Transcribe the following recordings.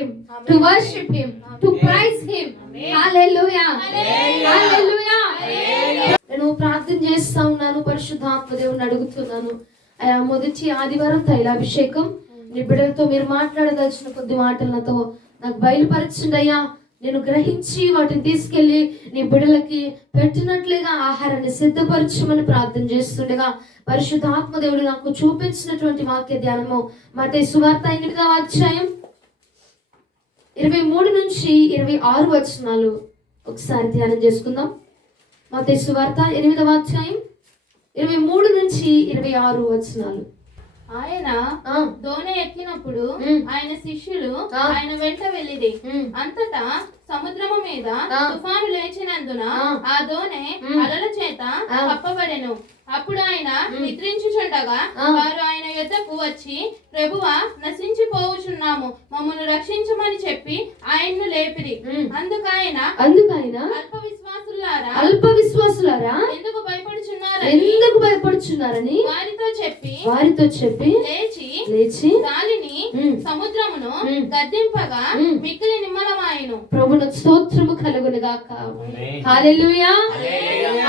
him, to worship him, to praise him. Hallelujah. Hallelujah. నేను ప్రార్థన చేస్తా ఉన్నాను, పరిశుద్ధాత్మ దేవుని అడుగుతున్నాను. మొదటి ఆదివారం తైలాభిషేకం నీ బిడ్డలతో మీరు మాట్లాడదలసిన కొద్ది మాటలు నాకు బయలుపరచండి అయ్యా. నేను గ్రహించి వాటిని తీసుకెళ్లి నీ బిడ్డలకి పెట్టినట్లుగా ఆహారాన్ని సిద్ధపరచమని ప్రార్థన చేస్తుండగా పరిశుద్ధాత్మ దేవుడు నాకు చూపించినటువంటి వాక్య ధ్యానము మత్తయి సువార్త 8వ అధ్యాయం 23 నుంచి 26 వచనాలు ఒకసారి ధ్యానం చేసుకుందాం. మత్తయి సువార్త 8వ అధ్యాయం 23 నుంచి 26 వచనాలు. ఆయన దోణి ఎక్కినప్పుడు ఆయన శిష్యులు ఆయన వెంట వెళ్ళిది. అంతటా సముద్రము మీద తుఫాను లేచినందున ఆ దోణి అలల చేత కప్పబడెను. అప్పుడు ఆయన నిద్రించుచుండగా వారు ఆయన యొద్దకు వచ్చి, ప్రభువా, నశించిపోవుచున్నాము, మమ్మల్ని రక్షించమని చెప్పి ఆయన్ను లేపిరి. అందుకు ఆయన అల్ప విశ్వాసులారా ఎందుకు భయపడుచున్నారని వారితో చెప్పి లేచి గాలిని సముద్రమును గద్దింపగా మిక్కిలి నిమ్మలమాయెను. ప్రభువుకు స్తోత్రము కలుగును గాక. హల్లెలూయా.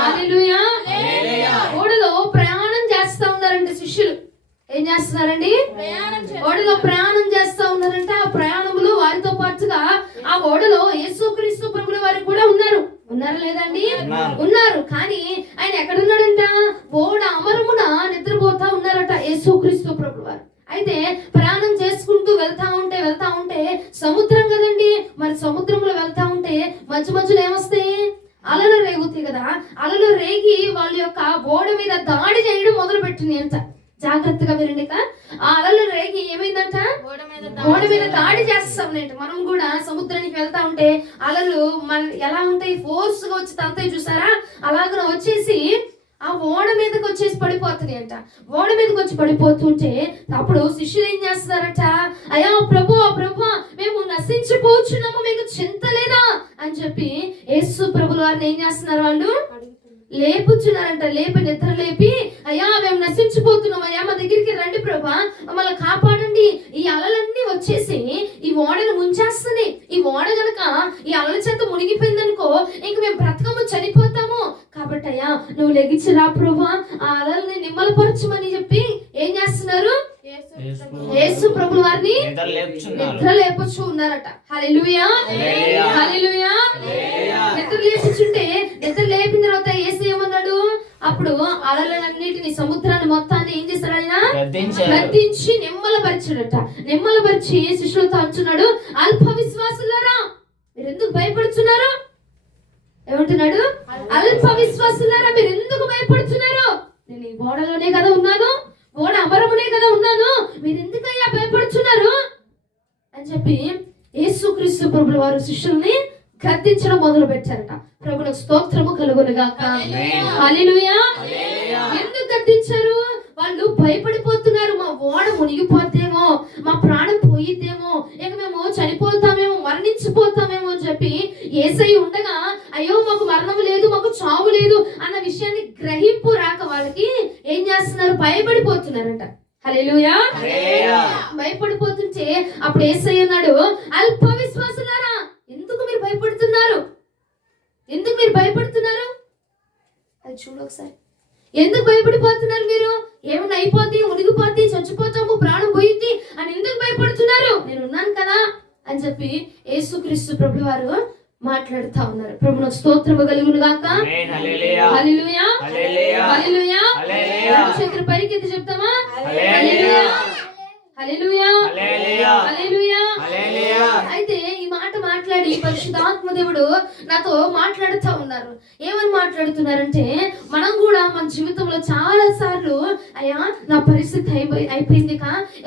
హల్లెలూయా. ఓడలో ప్రయాణం చేస్తా ఉన్నారంటే శిష్యులు ఏం చేస్తున్నారండి? ఓడలో ప్రయాణం చేస్తా ఉన్నారంటే ఆ ప్రయాణంలో వారితో పాటుగా ఆ ఓడలో యేసుక్రీస్తు ప్రభుల వారు కూడా ఉన్నారా లేదండి? ఉన్నారు. కానీ ఆయన ఎక్కడున్నాడంట? ఓడ అమరమున నిద్రపోతా ఉన్నారట యేసుక్రీస్తు ప్రభుల వారు. అయితే ప్రయాణం చేసుకుంటూ వెళ్తా ఉంటే సముద్రం కదండి, మరి సముద్రంలో వెళ్తా ఉంటే మధ్యలో ఏమొస్తాయి? అలలు రేగుతాయి కదా. అలలు రేగి వాళ్ళ యొక్క ఓడ మీద దాడి చేయడం మొదలు పెట్టింది అంట. జాగ్రత్తగా వినండి. ఆ అలలు రేగి ఏమైందంట? ఓడ మీద దాడి చేస్తాం. మనం కూడా సముద్రానికి వెళ్తా ఉంటే అలలు ఎలా ఉంటాయి? ఫోర్స్ గా వచ్చి తంతాయి, చూసారా? అలాగ వచ్చేసి ఆ ఓడ మీదకి వచ్చేసి పడిపోతుంది అంట. ఓడ మీదకి వచ్చి పడిపోతుంటే అప్పుడు శిష్యులు ఏం చేస్తున్నారంట? అయ్యా ప్రభు మేము నశించిపోచున్నాము, మీకు చింత లేదా అని చెప్పి యేసు ప్రభుల వారిని ఏం చేస్తున్నారు? వాళ్ళు లేపుచున్నారంట. నిద్ర లేపి, అయ్యా మేము నశించిపోతున్నాం, అయ్యా మా దగ్గరికి రండి ప్రభా, మమ్మల్ని కాపాడండి. ఈ అలలన్నీ వచ్చేసి ఈ ఓడను ముంచేస్తుంది. ఈ ఓడ గనక ఈ అలల చేత మునిగిపోయిందనుకో ఇంక మేము బ్రతకము, చనిపోతాము. కాబట్టి అయ్యా నువ్వు లెగిచ్చిరా ప్రభా, ఆ అలల్ని నిమ్మలపరచమని చెప్పి ఏం చేస్తున్నారు? యేసు ప్రభుల వారిని నిద్ర లేపుచు ఉన్నారట. హల్లెలూయా. హల్లెలూయా. నిద్ర లేపిన తర్వాత యేసు ఏమన్నాడు? అప్పుడు అలలన్నిటిని, సముద్రాన్ని మొత్తాన్ని ఏం చేస్తాడు? ఆయన గద్దించి నిమ్మలపరిచి శిష్యులతో అంటున్నాడు, అల్ప విశ్వాసులారా మీరు ఎందుకు భయపడుతున్నారు? ఏమంటున్నాడు? అల్ప విశ్వాసులారా మీరు ఎందుకు భయపడుతున్నారు? నేను ఈ ఓడలోనే కదా ఉన్నాను, ఓడ అమరమునే కదా ఉన్నాను, మీరు ఎందుకయ్యా భయపడుతున్నారు అని చెప్పి యేసుక్రీస్తు ప్రభుల వారు శిష్యుల్ని గద్దించడం మొదలు పెట్టారట. ప్రభువుకు స్తోత్రము కలుగును గాక. హల్లెలూయా. ఎందుకు గద్దించారు? వాళ్ళు భయపడిపోతున్నారు. మా ఓడ మునిగిపోతేమో, మా ప్రాణం పోయిద్దేమో, ఇక మేము చనిపోతామేమో, మరణించిపోతామేమో అని చెప్పి యేసయ్య ఉండగా అయ్యో మాకు మరణం లేదు, మాకు చావు లేదు అన్న విషయాన్ని గ్రహింపు రాక వాళ్ళకి ఏం చేస్తున్నారు? భయపడిపోతున్నారట. హల్లెలూయా. భయపడిపోతుంటే అప్పుడు యేసయ్య అన్నాడు, అల్ప విశ్వాసులారా ఎందుకు మీరు భయపడుతున్నారు? అది చూడు ఒకసారి. ఎందుకు భయపడిపోతున్నారు మీరు? ఏమన్నా అయిపోద్ది, మునిగిపోద్ది, చచ్చిపోతాము, ప్రాణం పోయింది అని ఎందుకు భయపడుతున్నారు? నేను ఉన్నాను కదా అని చెప్పి యేసుక్రీస్తు ప్రభుల వారు మాట్లాడుతా ఉన్నారు. ప్రభువుకు స్తోత్రము కలుగును గాక. హల్లెలూయా. హల్లెలూయా. చేతులు పైకి ఎత్తి చెప్తామా? హల్లెలూయా. హల్లెలూయా. హల్లెలూయా. అయితే ఈ మాట మాట్లాడి పరిశుద్ధాత్మ దేవుడు నాతో మాట్లాడుతూ ఉన్నారు. ఏమని మాట్లాడుతున్నారంటే, మనం కూడా మన జీవితంలో చాలా సార్లు అయ్యా నా పరిస్థితి అయిపోయింది,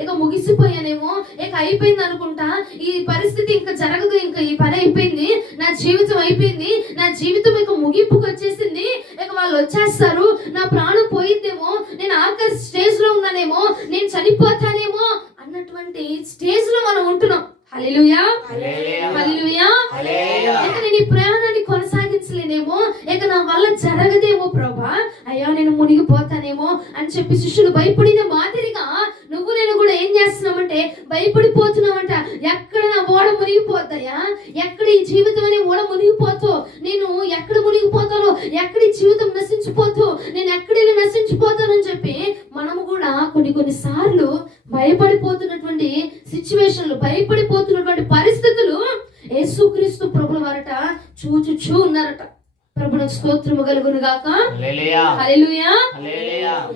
ఇక ముగిసిపోయానేమో, ఇక అయిపోయింది అనుకుంటా, ఈ పరిస్థితి ఇంకా జరగదు, ఇంకా ఈ పని అయిపోయింది, నా జీవితం అయిపోయింది, నా జీవితం ఇక ముగింపుకు వచ్చేసింది, ఇక వాళ్ళు వచ్చేస్తారు, నా ప్రాణం పోయిందేమో, నేను ఆఖరి స్టేజ్ లో ఉన్నానేమో, నేను చనిపోతానేమో అన్నటువంటి స్టేజ్ లో మనం ఉంటున్నాం. హల్లెలూయా. హల్లెలూయా. ఇక నేను ఈ ప్రయాణాన్ని కొనసాగించలేనేమో, ఇక నా వల్ల జరగదేమో ప్రభా, అయ్యా నేను మునిగిపోతానేమో అని చెప్పి శిష్యులు భయపడిన మాదిరిగా నువ్వు నేను కూడా ఏం చేస్తున్నామంటే అంటే భయపడిపోతున్నావంట. ఎక్కడ నా ఓడ మునిగిపోతాయా, ఎక్కడ ఈ జీవితం అనే ఓడ మునిగిపోతూ, నేను ఎక్కడ మునిగిపోతానో, ఎక్కడ ఈ జీవితం నశించిపోతూ, నేను ఎక్కడెళ్ళి నశించిపోతానని చెప్పి మనము కూడా కొన్ని సార్లు భయపడిపోతున్నటువంటి సిచ్యువేషన్లు, భయపడిపోతున్నటువంటి పరిస్థితులు యేసుక్రీస్తు ప్రభుల వారట చూచుచూ ఉన్నారట. ప్రభునికి స్తోత్రము కలుగును గాక. హల్లెలూయా.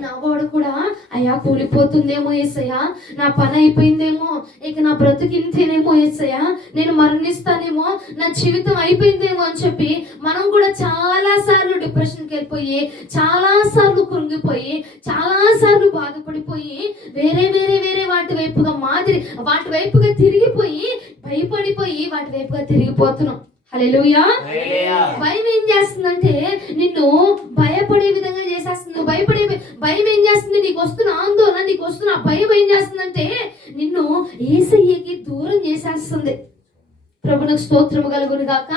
నా వాడు కూడా అయ్యా కూలిపోతుందేమో యేసయ్యా, నా పని అయిపోయిందేమో, ఇక నా బ్రతికింతేనేమో యేసయ్యా, నేను మరణిస్తానేమో, నా జీవితం అయిపోయిందేమో అని చెప్పి మనం కూడా చాలా సార్లు డిప్రెషన్కి వెళ్ళిపోయి, చాలా సార్లు కృంగిపోయి, చాలా సార్లు బాధపడిపోయి, వేరే వాటి వైపుగా తిరిగిపోయి, భయపడిపోయి వాటి వైపుగా తిరిగిపోతున్నాం. హల్లెలూయా. భయం ఏం చేస్తుందంటే నిన్ను భయపడే విధంగా చేసేస్తుంది. భయం ఏం చేస్తుంది, నీకు వస్తున్న ఆందోళన, నీకు వస్తున్న భయం ఏం చేస్తుందంటే నిన్ను యేసయ్యకి దూరం చేసేస్తుంది. ప్రభునికి స్తోత్రము కలుగును గాక.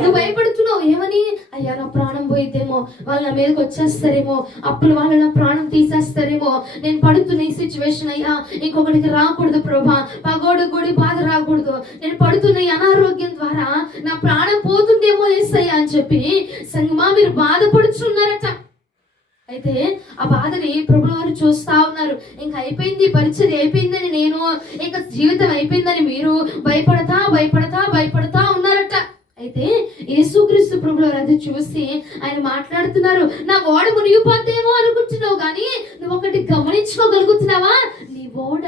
నువ్వు భయపడుతున్నావు ఏమని, అయ్యా నా ప్రాణం పోయితేమో, వాళ్ళు నా మీదకి వచ్చేస్తారేమో, అప్పుడు వాళ్ళు నా ప్రాణం తీసేస్తారేమో, నేను పడుతున్న ఈ సిచ్యువేషన్ అయ్యా ఇంకొకటికి రాకూడదు ప్రభా, పగోడు గుడి బాధ రాకూడదు, నేను పడుతున్న ఈ అనారోగ్యం ద్వారా నా ప్రాణం పోతుందేమో యేసయ్యా అని చెప్పి సంగమా మీరు బాధపడుచున్నారట. అయితే ఆ బాధని ప్రభుల వారు చూస్తా ఉన్నారు. ఇంకా అయిపోయింది, పరిచర్య అయిపోయిందని నేను, ఇంకా జీవితం అయిపోయిందని మీరు భయపడతా ఉన్నారట. అయితే యేసుక్రీస్తు ప్రభుల వారు అది చూసి ఆయన మాట్లాడుతున్నారు, నా ఓడ మునిగిపోతేమో అనుకుంటున్నావు కానీ నువ్వు ఒకటి గమనించుకోగలుగుతున్నావా, నీ ఓడ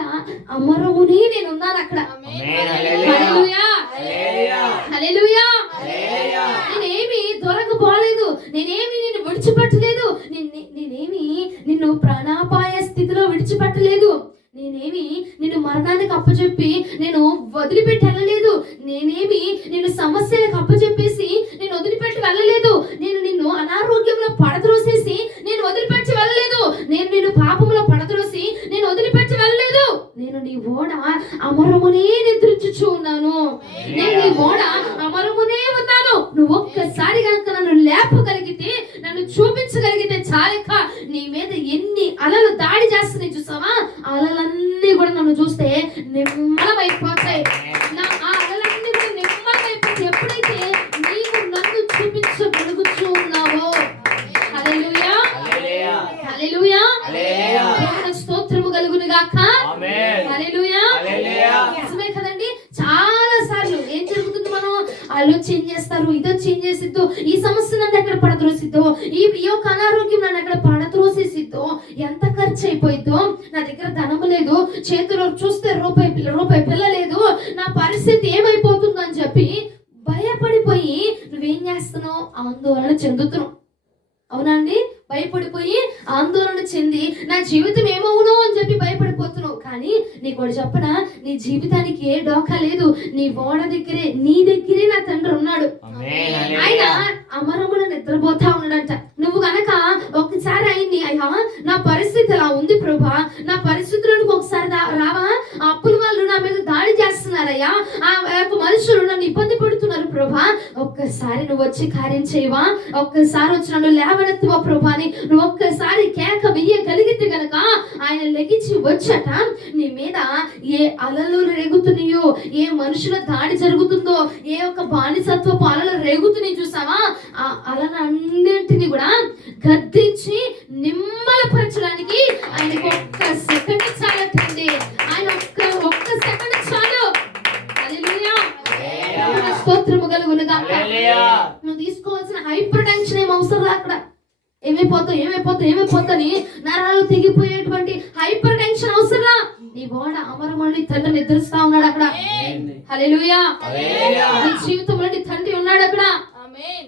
అమరముని నేను ఉన్నాను అక్కడ. హల్లెలూయా. హల్లెలూయా. నేనేమి దొరకపోలేదు, నేనేమి నిన్ను విడిచిపెట్టలేదు, నేనేమి నిన్ను ప్రాణాపాయ స్థితిలో విడిచిపెట్టలేదు, నేనేమి నిన్ను మరణానికి అప్పచెప్పి నేను వదిలిపెట్టి వెళ్ళలేదు, నేనేమి నిన్ను సమస్యలకు అప్పచెప్పేసి నేను వదిలిపెట్టి వెళ్ళలేదు, నేను నిన్ను అనారోగ్యంలో పడద్రోసేసి నేను వదిలిపెట్టి వెళ్ళలేదు, నేను నిన్ను పాపంలో పడద్రోసి నేను వదిలిపెట్టి వెళ్ళలేదు, నేను నీ ఓడ అమరమునే నిద్రించుచూ ఉన్నాను, నేను నీ ఓడ అమరమునే ఉన్నాను. నువ్వు ఒక్కసారి కనుక నన్ను లేపగలిగితే, నన్ను చూపించగలిగితే చాలక నీ మీద ఎన్ని అలలు దాడి చేస్తున్నాయి చూసావా, అలలన్నీ కూడా నన్ను చూస్తే నిమ్మలమైపోతాయి. ఆ అలలన్నీ కూడా నిమ్మలమైపోతాయి ఎప్పుడైతే నీవు నన్ను చూపించగలుగుతూ ఉన్నావో. హల్లెలూయా. హల్లెలూయా. స్తోత్రము కలుగును గాక. హల్లెలూయా. నిజమే కదండి. చాలా సార్లు ఏం జరుగుతుంది, మనం వాళ్ళు చేంజ్ చేస్తారు, ఇదో చేంజ్ చేసిద్దో, ఈ సమస్య నన్ను ఎక్కడ పడద్రోసిద్దో, ఈ యొక్క అనారోగ్యం నన్ను ఎక్కడ పడద్రోసేసిద్దో, ఎంత ఖర్చు అయిపోయిద్దో, నా దగ్గర ధనము లేదు, చేతిలో చూస్తే రూపాయి పిల్ల లేదు, నా పరిస్థితి ఏమైపోతుందో అని చెప్పి భయపడిపోయి నువ్వేం చేస్తున్నావు, ఆందోళన చెందుతున్నావు. అవునా అండి? భయపడిపోయి ఆందోళన చెంది నా జీవితం ఏమవునో అని చెప్పి భయపడిపోతున్నావు. కానీ నీకు ఒకటి చెప్పనా, నీ జీవితానికి ఏ డోకా లేదు, నీ ఓడ దగ్గరే, నీ దగ్గరే నా తండ్రి ఉన్నాడు. ఆయన అమరమున నిద్రపోతా ఉన్నాడంట. నువ్వు గనక ఒకసారి ఆయన్ని, అయ్యా నా పరిస్థితి ఇలా ఉంది ప్రభా, నా పరిస్థితులకు ఒకసారి రావా, ఆ అప్పుల వాళ్ళు నా మీద దాడి చేస్తున్నారయ్యా, ఆ మనుషులు నన్ను ఇబ్బంది పెడుతున్నారు ప్రభా, ఒక్కసారి నువ్వు వచ్చి కార్యం చేయవా, ఒక్కసారి వచ్చి నన్ను లేవనెత్తువా ప్రభా అని నువ్వు ఒక్కసారి కేక వెయ్యగలిగితే గనక ఆయన లెగిచి వచ్చట నీ మీద ఏ అలలు రేగుతున్నాయో, ఏ మనుషుల దాడి జరుగుతుందో, ఏ ఒక్క బానిసత్వపు అలలు రేగుతున్నాయి చూసావా, ఆ అలలన్నింటినీ కూడా గద్దించి నిమ్మలపరచడానికి ఆయనకు ఒక్క సెకండ్ చాలటండి. ఆయన ఒక్క సెకండ్ చాలు. హల్లెలూయా. స్తోత్రము కలుగును గాక. నువ్వు తీసుకోవాల్సిన హైపర్ టెన్షన్ ఏం అవసరం అక్కడ. ఏమైపోతాని నరాలు తెగిపోయేటువంటి హైపర్ టెన్షన్ అవసరం. నీ ఓడ అమరమని తండ్రి నిద్రిస్తా ఉన్నాడు అక్కడ. హల్లెలూయా. నీ జీవితంలో నీ తండ్రి ఉన్నాడు అక్కడ.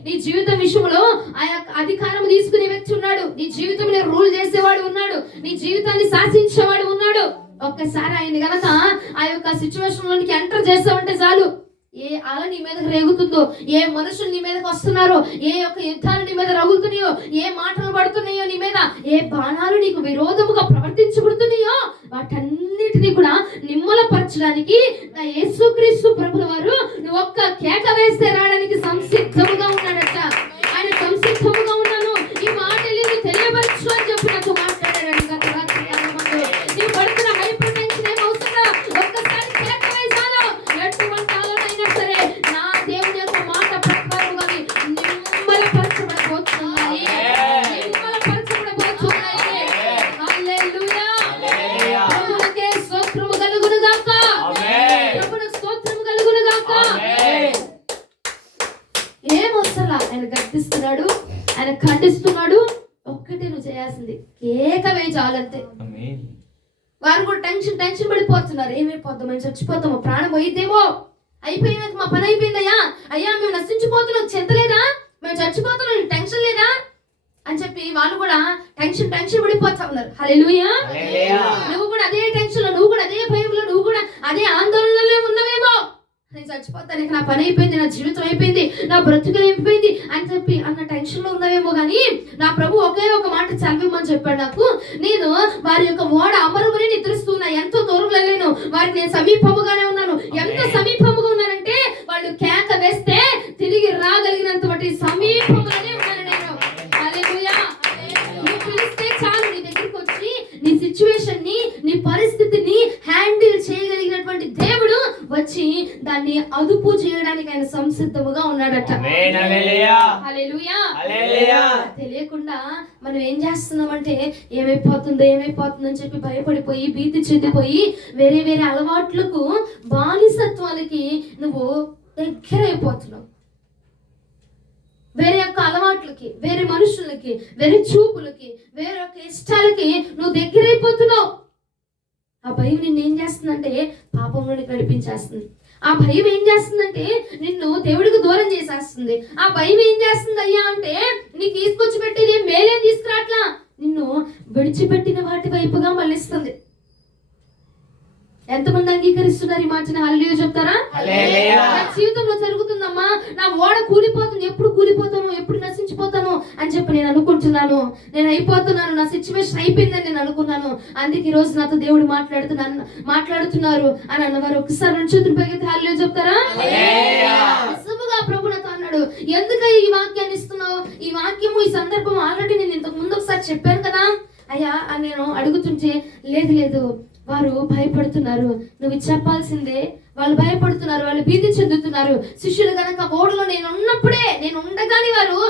నీ జీవితం విషయంలో ఆ యొక్క అధికారం తీసుకునే వ్యక్తి ఉన్నాడు. నీ జీవితం రూల్ చేసేవాడు ఉన్నాడు. నీ జీవితాన్ని శాసించేవాడు ఉన్నాడు. ఒక్కసారి ఆయన గనక ఆ యొక్క సిచ్యువేషన్ లోనికి ఎంటర్ చేసావంటే చాలు, ఏ అల నీ మీదకి రేగుతుందో, ఏ మనుషులు నీ మీదకి వస్తున్నారో, ఏ యొక్క యుద్ధాలు నీ మీద రగులుతున్నాయో, ఏ మాటలు పడుతున్నాయో నీ మీద, ఏ బాణాలు నీకు విరోధముగా ప్రవర్తించబడుతున్నాయో, వాటన్నిటిని కూడా నిమ్మలపరచడానికి నా యేసుక్రీస్తు ప్రభుల వారు నువ్వు ఒక్క కేక వేస్తే రావడానికి సంసిద్ధముగా ఉన్నాడట. ఆయన సంసిద్ధముగా ఉన్నాను, ఈ మాట తెలియపరచు అని చెప్పి నాతో మాట్లాడాడు. నీవు పడుతున్న హైపర్ టెన్షన్ ఏమవుతుందా, ఖండిస్తున్నాడు. ఒక్కటే నువ్వు చేయాల్సింది, కేకవే చాలంతే. వారు కూడా టెన్షన్ పడిపోతున్నారు. ఏమైపోతాం, మేము చచ్చిపోతాము, ప్రాణం పోయిద్దేమో, అయిపోయినాక మా పని అయిపోయిందయ్యా, అయ్యా మేము నశించిపోతున్నాం, చింత లేదా, మేము చచ్చిపోతున్నాం, టెన్షన్ లేదా అని చెప్పి వాళ్ళు కూడా టెన్షన్ పడిపోతా ఉన్నారు. హల్లెలూయా. నువ్వు కూడా అదే టెన్షన్ లో, నువ్వు కూడా అదే భయంలో, నువ్వు కూడా అదే ఆందోళనలో ఉన్నావేమో. నేను చచ్చిపోతాను, నా పని అయిపోయింది, నా జీవితం అయిపోయింది, నా బ్రతుకులు అయిపోయింది అని చెప్పి అన్న టెన్షన్ లో ఉన్నావేమో. కానీ నా ప్రభు ఒకే ఒక మాట చదివిమని చెప్పాడు నాకు. నేను వారి యొక్క ఓడ అమరముని నిద్రిస్తున్నా, ఎంతో దూరం వెళ్ళాను, వారికి నేను సమీపముగానే ఉన్నాను. ఎంత సమీపముగా ఉన్నానంటే వాళ్ళు కేక వేస్తే తిరిగి రాగలిగినంత బట్టి సమీపముగానే ఉన్నాను నేను. హల్లెలూయా. నువ్వు పిలిస్తే చాలు, నీ దగ్గరికి వచ్చి నీ సిచ్యువేషన్ ని, నీ పరిస్థితిని హ్యాండిల్ చేయగలిగినటువంటి దేవుడు వచ్చి దాన్ని అదుపు చేయడానికి ఆయన సంసిద్ధముగా ఉన్నాడట. హల్లెలూయా. తెలియకుండా మనం ఏం చేస్తున్నామంటే ఏమైపోతుందో అని చెప్పి భయపడిపోయి, భీతి చెందిపోయి, వేరే అలవాట్లకు, బానిసత్వాలకి నువ్వు దగ్గర అయిపోతున్నావు. వేరే యొక్క అలవాట్లకి, వేరే మనుషులకి, వేరే చూపులకి, వేరే యొక్క ఇష్టాలకి నువ్వు దగ్గరైపోతున్నావు. ఆ భయం నిన్ను ఏం చేస్తుందంటే పాపంలోనికి నడిపించేస్తుంది. ఆ భయం ఏం చేస్తుందంటే నిన్ను దేవుడికి దూరం చేసేస్తుంది. ఆ భయం ఏం చేస్తుంది అయ్యా అంటే నీకు తీసుకొచ్చి పెట్టేది మేలేం తీసుకురాట్లా, నిన్ను విడిచిపెట్టిన వాటి వైపుగా మళ్ళిస్తుంది. ఎంతమంది అంగీకరిస్తున్నారు ఈ మాటని? హల్లెలూయా చెప్తారా? నా జీవితంలో జరుగుతుందమ్మా, నా ఓడ కూలిపోతుంది, ఎప్పుడు కూలిపోతాను, ఎప్పుడు నశించిపోతాను అని చెప్పి నేను అనుకుంటున్నాను, నేను అయిపోతున్నాను, నా సిచ్యువేషన్ అయిపోయిందని నేను అనుకున్నాను. అందుకే ఈ రోజు నాతో దేవుడు మాట్లాడుతున్నారు అని అన్నవారు ఒకసారి రెండు చేతులు పైకి హల్లెలూయా చెప్తారా? నిజముగా ప్రభు నాతో అన్నాడు, ఎందుకు ఈ వాక్యాన్ని ఇస్తున్నావు? ఈ వాక్యము, ఈ సందర్భం ఆల్రెడీ నేను ఇంతకు ముందు ఒకసారి చెప్పాను కదా అయ్యా అని నేను అడుగుతుంటే, లేదు వారు భయపడుతున్నారు, నువ్వు చెప్పాల్సిందే, వాళ్ళు భయపడుతున్నారు, వాళ్ళు భీతి చెందుతున్నారు. శిష్యులు కనుక ఓడలో నేను ఉండగానే వారు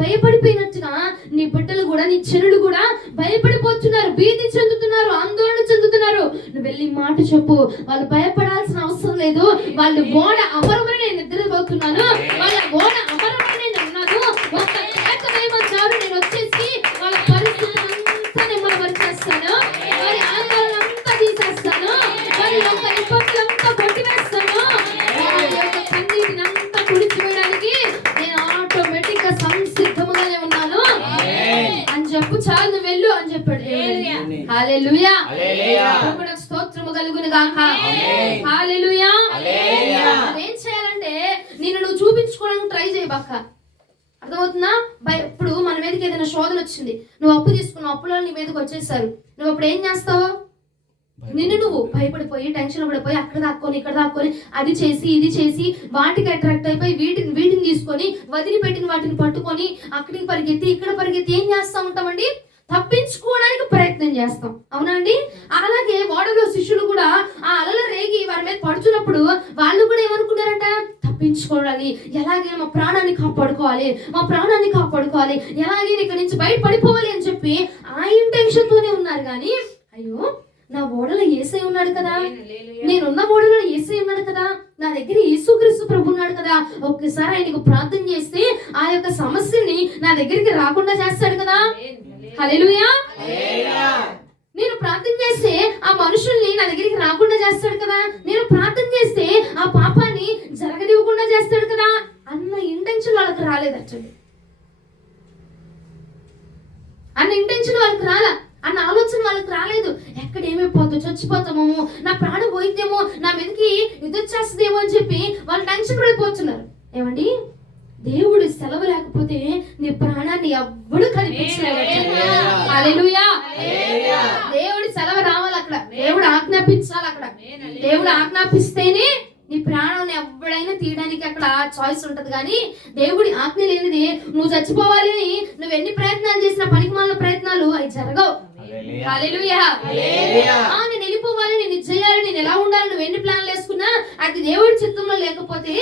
భయపడిపోయినట్టుగా నీ బిడ్డలు కూడా, నీ చెనులు కూడా భయపడిపోతున్నారు, భీతి చెందుతున్నారు, ఆందోళన చెందుతున్నారు. నువ్వు వెళ్ళి మాట చెప్పు, వాళ్ళు భయపడాల్సిన అవసరం లేదు, వాళ్ళు ఓడ అమరమని నేను నిద్రపోతున్నాను, వాళ్ళ ఓడ అమరమని నేను ఉన్నాను, ఒక ఏకమైవచ్చారు, నేను వచ్చేసి వాళ్ళ పరిస్థితి అంతా నెమ్మదిపరిచేస్తాను, వారి ఆందోళన అంతా తీసేస్తాను, వారి యొక్క ఇబ్బందులంతా కొట్టివేస్తాను, వారి యొక్క కన్నీటిని అంతా తుడిచివేయడానికి నేను ఆటోమేటిక్ గా సంసిద్ధముగానే ఉన్నాను అని చెప్పు. చాలు, నువ్వు వెళ్ళు అని చెప్పాడు. హల్లెలూయా. ప్రభువుకు స్తోత్రము కలుగును గాక. హల్లెలూయా. ఏం చేయాలంటే నిన్ను నువ్వు చూపించుకోవడానికి ట్రై చేయబాక. అర్థమవుతుందా? ఇప్పుడు మన మీదకి ఏదైనా శోధన వచ్చింది, నువ్వు అప్పు తీసుకున్నావు, అప్పులో నీ మీదకి వచ్చేసారు, నువ్వు అప్పుడు ఏం చేస్తావు? నిన్ను నువ్వు భయపడిపోయి, టెన్షన్ పడిపోయి, అక్కడ దాక్కొని ఇక్కడ దాక్కొని, అది చేసి ఇది చేసి వాటికి అట్రాక్ట్ అయిపోయి వీటిని తీసుకొని వదిలిపెట్టిన వాటిని పట్టుకొని అక్కడికి పరిగెత్తి ఇక్కడ పరిగెత్తి ఏం చేస్తా ఉంటామండి? తప్పించుకోవడానికి ప్రయత్నం చేస్తాం. అవునండి? అలాగే ఓడలో శిష్యులు కూడా ఆ అలల రేగి వారి మీద పడుతున్నప్పుడు వాళ్ళు కూడా ఏమనుకున్నారంట? తప్పించుకోవాలి, ఎలాగైనా మా ప్రాణాన్ని కాపాడుకోవాలి, ఎలాగైనా ఇక్కడ నుంచి బయటపడిపోవాలి అని చెప్పి ఆ ఇంటెన్షన్ తోనే ఉన్నారు. కానీ అయ్యో, నా ఓడలో యేసై ఉన్నాడు కదా, నేనున్న ఓడలో యేసై ఉన్నాడు కదా, నా దగ్గర యేసుక్రీస్తు ప్రభు ఉన్నాడు కదా, ఒక్కసారి ఆయనకు ప్రార్థన చేస్తే ఆ యొక్క సమస్యని నా దగ్గరికి రాకుండా చేస్తాడు కదా. హల్లెలూయా. నేను ప్రార్థన చేస్తే ఆ మనుషుల్ని నా దగ్గరికి రాకుండా చేస్తాడు కదా, నేను ప్రార్థన చేస్తే ఆ పాపాన్ని జరగనివ్వకుండా చేస్తాడు కదా అన్న ఇంటెన్షన్ వాళ్ళకి రాలేదండి. అన్న ఇంటెన్షన్ వాళ్ళకి అన్న ఆలోచన వాళ్ళకి రాలేదు. ఎక్కడ ఏమైపోతుందో, చచ్చిపోతామో, నా ప్రాణం పోయిద్దేమో, నా మీదకి ఎదుర్చేస్తుందేమో అని చెప్పి వాళ్ళు టెన్షన్ పడిపోతున్నారు. ఏమండి, దేవుడు సెలవు లేకపోతే నీ ప్రాణాన్ని ఎవ్వడు కనిపించలేడు. హల్లెలూయా. దేవుడి సెలవు రావాలి అక్కడ, దేవుడు ఆజ్ఞాపించాలి అక్కడ. దేవుడు ఆజ్ఞాపిస్తేనే నీ ప్రాణాన్ని ఎవడైనా తీయడానికి అక్కడ చాయిస్ ఉంటది. కానీ దేవుడి ఆజ్ఞ లేనిది నువ్వు చచ్చిపోవాలి అని నువ్వు ఎన్ని ప్రయత్నాలు చేసినా, పనికిమాలిన ప్రయత్నాలు అవి జరగవు. హల్లెలూయా. నేను వెళ్ళిపోవాలి, నేను ఇది చేయాలి, నేను ఎలా ఉండాలి, నువ్వు ఎన్ని ప్లాన్లు వేసుకున్నా అది దేవుడి చిత్తంలో లేకపోతే,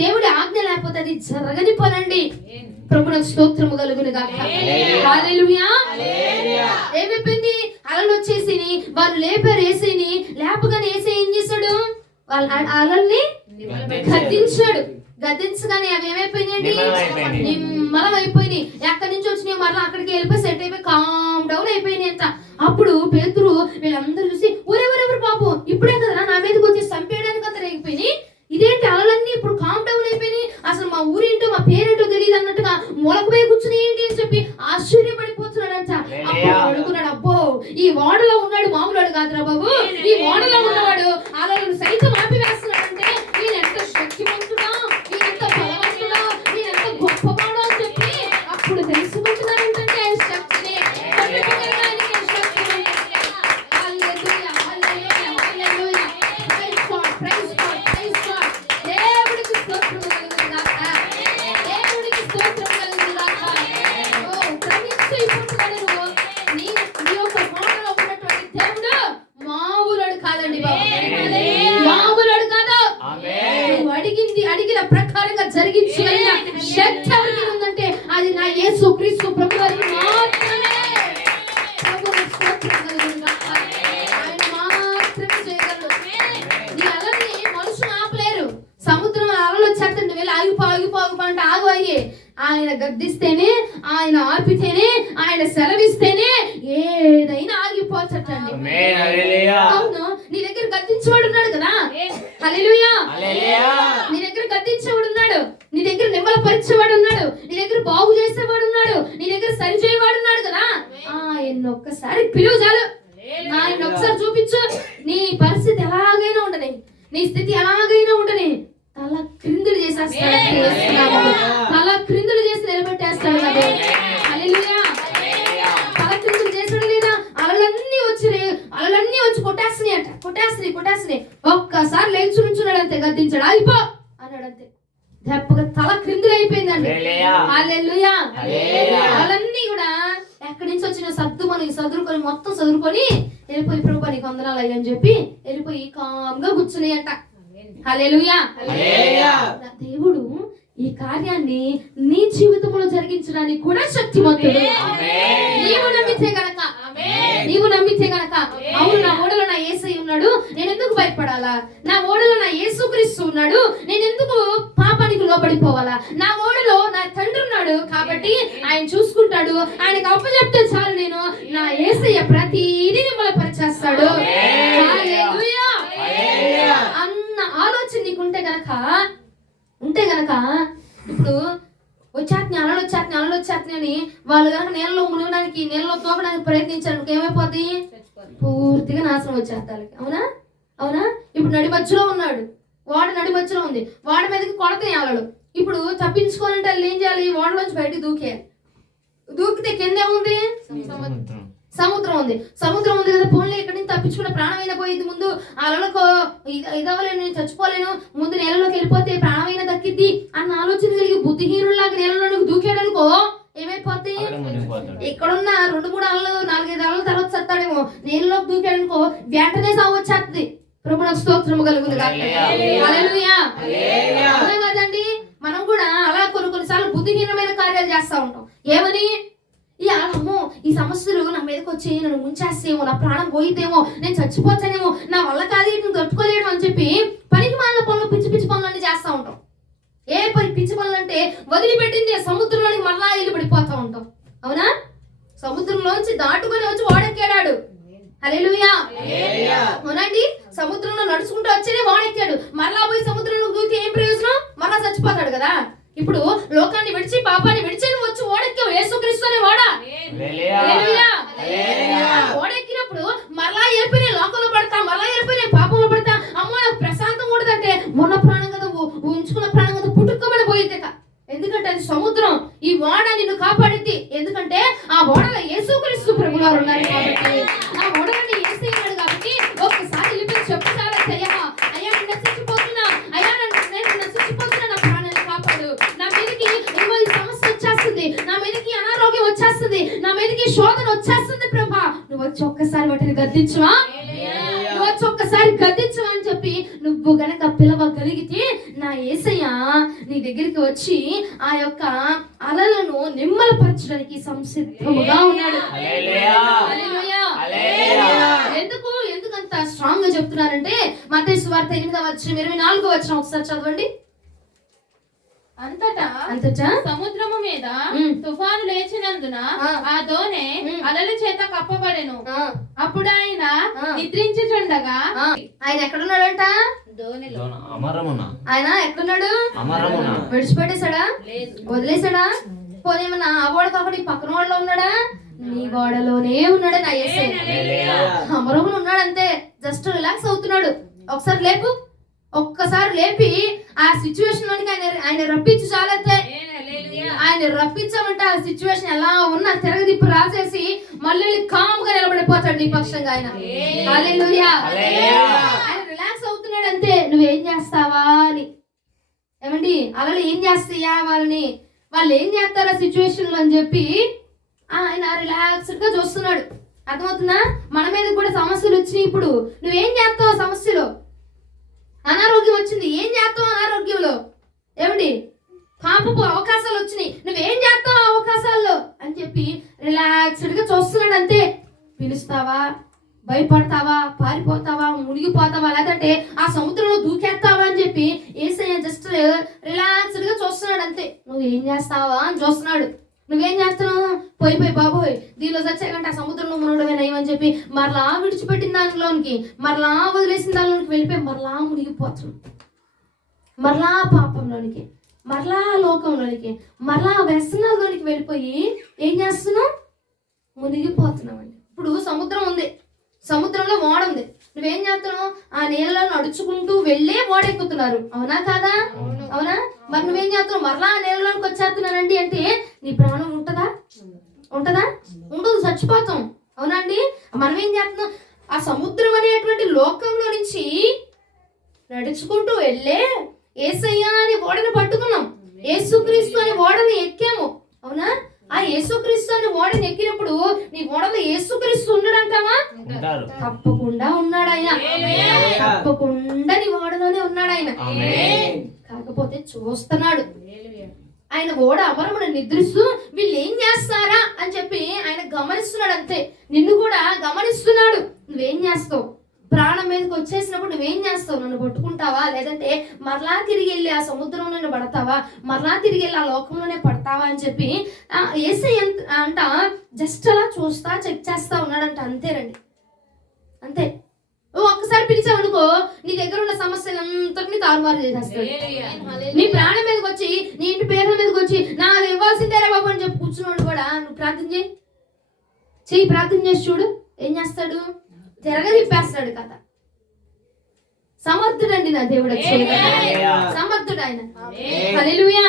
దేవుడి ఆజ్ఞ లేకపోతే అది జరగని పనండి. ప్రభువుకు స్తోత్రము కలుగును గాక. హల్లెలూయా. ఏమైపోయింది? అలలు వచ్చేసి వాళ్ళు లేపారు యేసుని. లేపగానే యేసు ఏం చేశాడు? వాళ్ళ అలల్ని గద్దించాడు. గద్దించగానే అవి ఏమైపోయినాయండి? నిమ్మలమైపోయినాయి. నిమ్మలం అయిపోయినాయి. ఎక్కడి నుంచి వచ్చినాయి మరలా అక్కడికి వెళ్ళిపోయి సెట్ అయిపోయి కామ్ డౌన్ అయిపోయినాయి అంట. అప్పుడు పేతురు వీళ్ళందరూ చూసి ఊరెవరెవరు పాపం ఇప్పుడే కదా నా మీదకి వచ్చి చంపేయడానికి అంతా రేగిపోయినాయి, ఇదేంటి అలలన్నీ ఇప్పుడు కామ్ డౌన్ అయిపోయినాయి, అసలు మా ఊరేంటో మా పేరేంటో తెలియదు అన్నట్టుగా మొలకపోయి కూర్చుని ఏంటి అని చెప్పి ఆశ్చర్యపడిపోతున్నాడంట. అప్పుడు అడుగున్నాడు, అబ్బో ఈ ఓడలో ఉన్నాడు మామూలు కాదురా బాబు, ఈ ఓడలో ఉన్నవాడు అలలను సైతం ఆపివేస్తున్నాడంటే నేను ఎంత శక్తివంతుడా, నేను ఎంత బలవంతుడా, నేను ఎంత గొప్పవాడో అని చెప్పి అప్పుడు తెలుసుకుంటున్నారంటే ఆయన శక్తిని పట్టుకోగలగానే శక్తిని. Hallelujah, hallelujah, hallelujah. Praise God, praise God, praise God. దేవుడికి స్తోత్రం కలుగును గాక, దేవుడికి స్తోత్రం కలుగును గాక. ఓ గ్రహించు ఇప్పుడు నువ్వు నీ యొక్క మోడలో ఉన్నటువంటి దేవుడు మామూలుడు కాదండి బాబు, మామూలుడు కాదు. నువ్వు అడిగిన ప్రకారంగా జరిగించగలిగిన శక్తి ఎవరికి ఉందంటే అది నా యేసు క్రీస్తు ప్రభువారికి మాత్రమే. ప్రభువుకు స్తోత్రం కలుగును గాక. ఆయన మాత్రమే చేయగలడు. నీ అలని మనుషులు ఆపలేరు. సముద్రం అలలు వచ్చేస్తుంది, వెళ్ళి ఆగిపో అంటే ఆగి ఆయన గద్దిస్తేనే, ఆయన ఆపితేనే, ఆయన సెలవిస్తేనే ఏదైనా ఆగిపోచటండి. అవును, నీ దగ్గర గద్దించేవాడు ఉన్నాడు కదా. హల్లెలూయా. నీ దగ్గర గద్దించేవాడు ఉన్నాడు, నీ దగ్గర నిమ్మలపరిచేవాడు ఉన్నాడు, నీ దగ్గర బాగు చేసేవాడు ఉన్నాడు, నీ దగ్గర సరిచేయవాడు ఉన్నాడు కదా. ఆయన ఒక్కసారి పిలువు చాలు, ఆయన ఒకసారి చూపించు. నీ పరిస్థితి ఎలాగైనా ఉండని, నీ స్థితి ఎలాగైనా ఉండని తల క్రిందులు చేసేస్తాడు, తల క్రిందులు చేసి నిలబెట్టేస్తాడు కదా. హల్లెలూయా. తల క్రిందులు చేసాడు లేదా? అలలన్నీ వచ్చి కొట్టేస్తున్నాయి అంట, కొట్టేస్తున్నాయి. ఒక్కసారి లేచి నుంచున్నాడు అంతే, గద్దించాడు, అయిపో అన్నాడు అంతే. దెబ్బగా తల క్రిందులు అయిపోయిందండి. హల్లెలూయా. అలన్నీ కూడా ఎక్కడి నుంచి వచ్చిన సదురుకొని మొత్తం సదురుకొని వెళ్ళిపోయి ప్రభు నీకు వందనాలు అయ్యని చెప్పి వెళ్ళిపోయి కామ్గా కూర్చున్నాయి అంట. హల్లెలూయా. దేవుడు ఈ కార్యాన్ని నీ జీవితంలో జరిగించడానికి కూడా శక్తిమంతుడు. నీవు నమ్మితే గనక అవును, నా ఓడలో నా యేసయ్య ఉన్నాడు, నేను ఎందుకు భయపడాలా? నా ఓడలో నా యేసుక్రీస్తు ఉన్నాడు, నేను ఎందుకు పాపానికి లోబడిపోవాలా? నా ఓడలో నా తండ్రి ఉన్నాడు కాబట్టి ఆయన చూసుకుంటాడు, ఆయనకు అప్పచెప్తే చాలు, నేను నా యేసయ్య ప్రతిదీ మిమ్మల్ని పరిచేస్తాడు. హల్లెలూయా అన్న ఆలోచన నీకు ఉంటే గనక ఇప్పుడు అలలు వచ్చేస్తున్నాయి అని వాళ్ళు కనుక నీళ్ళలో మునగడానికి, నీళ్ళలో తోకడానికి ప్రయత్నించడానికి ఏమైపోద్ది? పూర్తిగా నాశనం వచ్చేస్తారు. అవునా? ఇప్పుడు నడి మధ్యలో ఉన్నాడు, వాడ నడి మధ్యలో ఉంది, వాడ మీదకి కొడతాయి అలలు. ఇప్పుడు తప్పించుకోవాలంటే వాళ్ళు ఏం చేయాలి? వాడలోంచి బయటకు దూకితే కింద ఏముంది? సముద్రం ఉంది కదా. పోన్లే ఇక్కడి నుంచి తప్పించుకున్న ప్రాణమైనా పోయింది, ముందు అలలకు ఇదవ్వలేను, నేను చచ్చిపోలేను, ముందు నీళ్ళలోకి వెళ్ళిపోతే ప్రాణమైనా దక్కిద్ది అన్న ఆలోచన కలిగి బుద్ధిహీనులాగా నీళ్ళలోకి దూకాడనుకో ఏమైపోతాయి? ఇక్కడున్న 2-3 అలలు 4-5 అలల తర్వాత చస్తాడేమో, నీళ్ళలోకి దూకాడనుకో వెంటనే సాగు వచ్చేస్తుంది. ప్రభువుకు స్తోత్రము కలుగును గాక. హల్లెలూయా. అవునా కదండి? మనం కూడా అలా కొన్నిసార్లు బుద్ధిహీనమైన కార్యాలు చేస్తా ఉంటాం. ఏమని? అమ్మో ఈ సమస్యలు నా మీదకి వచ్చి నన్ను ముంచేస్తేమో, నా ప్రాణం పోయితేమో, నేను చచ్చిపోతానేమో, నా వల్ల కాదు వీటిని తట్టుకోలేడు అని చెప్పి పనికి మాలిన పనులు, పిచ్చి పనులన్నీ చేస్తూ ఉంటాం. ఏ పిచ్చి పనులు అంటే వదిలిపెట్టింది సముద్రంలోనికి మళ్ళా ఇల్లు పడిపోతూ ఉంటాం. అవునా? సముద్రంలోంచి దాటుకొని వచ్చి వాడెక్కాడు. హల్లెలూయా. అవునండి, సముద్రంలో నడుచుకుంటూ వచ్చేనే వాడెక్కాడు. మరలా పోయి సముద్రంలో దూకితే ఏం ప్రయోజనం? మరలా చచ్చిపోతాడు కదా. ఇప్పుడు లోకాన్ని విడిచి పాపాన్ని విడిచి వచ్చి ఓడెక్కావు, యేసుక్రీస్తు అనే వాడ. ఓడెక్కినప్పుడు మరలా వెళ్ళిపోయిన లోకంలో పడతా, మరలా వెళ్ళిపోయిన పాపంలో పడతా. అమ్మో నాకు ప్రశాంతం కూడదంటే ఉన్న ప్రాణం కదా, ఉంచుకున్న ప్రాణం కదా పుట్టుకోమని పోయింది. ఎందుకంటే అది సముద్రం, ఈ ఓడ నిన్ను కాపాడింది. ఎందుకంటే ఆ ఓడలో యేసుక్రీస్తు ప్రభువారు ఉన్నారు కాబట్టి, ఆ ఓడలో యేసయ్య ఉన్నాడు కాబట్టి ఒక్కసారి వెళ్ళిపోయి చెప్పు చాలా అయ్యా నేను నశించిపోతున్నా, నేను నశించిపోతున్నా, నా ప్రాణాన్ని కాపాడు. నా మీదకి ఏమో ఈ సమస్య వచ్చేస్తుంది, నా మీదకి అనారోగ్యం వచ్చేస్తుంది, నా మీదకి శోధన వచ్చేస్తుంది ప్రభా, నువ్వు వచ్చి ఒక్కసారి వాటిని గద్దించవా, ఒక్కసారి గద్దించవా అని చెప్పి నువ్వు గనక పిలవగలిగితే నా యేసయ్య నీ దగ్గరికి వచ్చి ఆ యొక్క అలలను నిమ్మలపరచడానికి సంసిద్ధముగా ఉన్నాడు. ఎందుకంత స్ట్రాంగ్ గా చెప్తున్నానంటే మత్తయి సువార్త 8వ అధ్యాయం 24వ వచనం ఒకసారి చదవండి. అంతటా సముద్రము మీద తుఫాను లేచినందున ఆ దోణి అలల చేత కప్పబడెను. అప్పుడు ఆయన నిద్రించుచుండగా ఆయన ఎక్కడున్నాడంట? ఆయన ఎక్కడున్నాడు? విడిచిపెట్టేశాడా? వదిలేశాడా? పోనేమన్నా ఆ గోడ కాకుండా ఈ పక్కన వాళ్ళలో ఉన్నాడా? నీ గోడలోనే ఉన్నాడు నా యేసయ్య. అమరమున ఉన్నాడు అంతే. జస్ట్ రిలాక్స్ అవుతున్నాడు. ఒకసారి లేపు, ఒక్కసారి లేపి ఆ సిచ్యువేషన్ లోనికి ఆయన రప్పించి చాలంతే. ఆయన రప్పించామంటే ఆ సిచ్యువేషన్ ఎలా ఉన్నా తిరగదిప్పు రాసేసి మళ్ళీ కామ్గా నిలబడిపోతాడు నీ పక్షంగా ఆయన. హల్లెలూయా. ఆయన రిలాక్స్ అవుతున్నాడు అంతే. నువ్వేం చేస్తావా అని. ఏమండి అలలు ఏం చేస్తాయా వాళ్ళని, వాళ్ళు ఏం చేస్తారా సిచ్యువేషన్ లో అని చెప్పి ఆయన రిలాక్స్డ్ గా చూస్తున్నాడు. అర్థమవుతుందా? మన మీద కూడా సమస్యలు వచ్చినాయి. ఇప్పుడు నువ్వేం చేస్తావు? సమస్యలో అనారోగ్యం వచ్చింది, ఏం చేస్తావు? అనారోగ్యంలో ఏమండి పాపపు అవకాశాలు వచ్చినాయి, నువ్వేం చేస్తావు అవకాశాల్లో అని చెప్పి రిలాక్స్డ్ గా చూస్తున్నాడు అంతే. పిలుస్తావా? భయపడతావా? పారిపోతావా? మునిగిపోతావా? లేదంటే ఆ సముద్రంలో దూకేస్తావా అని చెప్పి యేసయ్య జస్ట్ రిలాక్స్డ్ గా చూస్తున్నాడు అంతే. నువ్వేం చేస్తావా అని చూస్తున్నాడు. నువ్వేం చేస్తున్నావు? పోయి బాబోయ్ దీనిలో చచ్చాకంటే ఆ సముద్రంలో మునగడమే నయమని చెప్పి మరలా విడిచిపెట్టిన దానిలోనికి, మరలా వదిలేసిన దానిలోనికి వెళ్ళిపోయి మరలా మునిగిపోతున్నాం. మరలా పాపంలోనికి, మరలా లోకంలోనికి, మరలా వ్యసనాల్లోనికి వెళ్ళిపోయి ఏం చేస్తున్నావు? మునిగిపోతున్నామండి. ఇప్పుడు సముద్రం ఉంది, సముద్రంలో ఓడ ఉంది. నువ్వేం చేస్తున్నావు? ఆ నీళ్ళలో నడుచుకుంటూ వెళ్ళే ఓడెక్కుతున్నారు. అవునా కాదా? అవునా? మరి నువ్వేం చేస్తున్నావు? మరలా ఆ నీళ్ళలోకి వచ్చేస్తున్నానండి అంటే నీ ప్రాణం ఉంటదా? ఉండదు, చచ్చిపోతాం. అవునా అండి? మనం ఏం చేస్తున్నాం? ఆ సముద్రం అనేటువంటి లోకంలో నుంచి నడుచుకుంటూ వెళ్ళే యేసయ్య అనే ఓడని పట్టుకున్నాం. యేసుక్రీస్తు అనే ఓడని ఎక్కాము. అవునా? ఆ యేసుక్రీస్తు అనే ఓడని ఎక్కినప్పుడు నీ ఓడలో యేసుక్రీస్తు ఉన్నాడంటావా? తప్పకుండా ఉన్నాడు ఆయన. తప్పకుండా నీ ఓడలోనే ఉన్నాడు ఆయన. కాకపోతే చూస్తున్నాడు. ఆయన ఓడ అమరమున నిద్రిస్తూ వీళ్ళు ఏం చేస్తారా అని చెప్పి ఆయన గమనిస్తున్నాడు అంతే. నిన్ను కూడా గమనిస్తున్నాడు. నువ్వేం చేస్తావు? ప్రాణం మీదకి వచ్చేసినప్పుడు నువ్వేం చేస్తావు? నన్ను పట్టుకుంటావా? లేదంటే మరలా తిరిగి వెళ్ళి ఆ సముద్రంలోనే పడతావా? మరలా తిరిగి వెళ్ళి ఆ లోకంలోనే పడతావా అని చెప్పి యేసయ్య అంట జస్ట్ అలా చూస్తా చెక్ చేస్తా ఉన్నాడంట. అంతేనండి, అంతే. ఒక్కసారి పిలిచావనుకో నీ దగ్గర ఉన్న సమస్యలంతటినీ తారుమారు చేసేస్తాడు. నీ ప్రాణం మీదకి వచ్చి, నీ ఇంటి పేర్ల మీదకి వచ్చి నాకు ఇవ్వాల్సిందేరా బాబు అని చెప్పి కూర్చున్నాడు కూడా నువ్వు ప్రార్థన చెయ్యి, ప్రార్థన చేసి చూడు ఏం చేస్తాడు? తిరగదిప్పేస్తాడు కదా. సమర్థుడండి నా దేవుడు, సమర్థుడు ఆయన. హల్లెలూయా.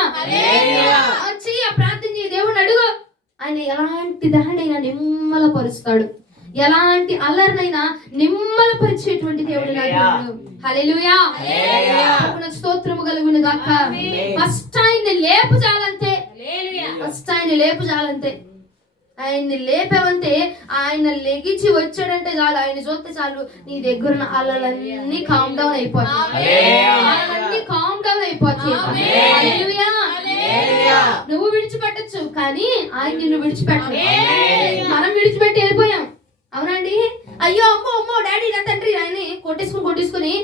వచ్చి ఆ ప్రార్థన చేయి, దేవుడిని అడుగు. ఆయన ఎలాంటి దానైనా నిమ్మలపరుస్తాడు, ఎలాంటి అల్లరినైనా నిమ్మలపరిచేటువంటి దేవుడు నా దేవుడు. హల్లెలూయా. స్తోత్రము కలుగును గాక. ఫస్ట్ ఆయన్ని లేపు చాలంతే. ఫస్ట్ ఆయన్ని లేపు చాలంతే. ఆయన్ని లేపావంటే, ఆయన లెగిచి వచ్చాడంటే చాలు, ఆయన చూస్తే చాలు నీ దగ్గర ఉన్న అల్లలన్నీ కామ్ డౌన్ అయిపోతాయి. నువ్వు విడిచిపెట్టచ్చు కానీ ఆయన నిన్ను విడిచిపెట్టడు. మనం విడిచిపెట్టి వెళ్ళిపోయాం. అవునండి? అయ్యో అమ్మో డాడీ నా తండ్రి అని కొట్టేసుకుని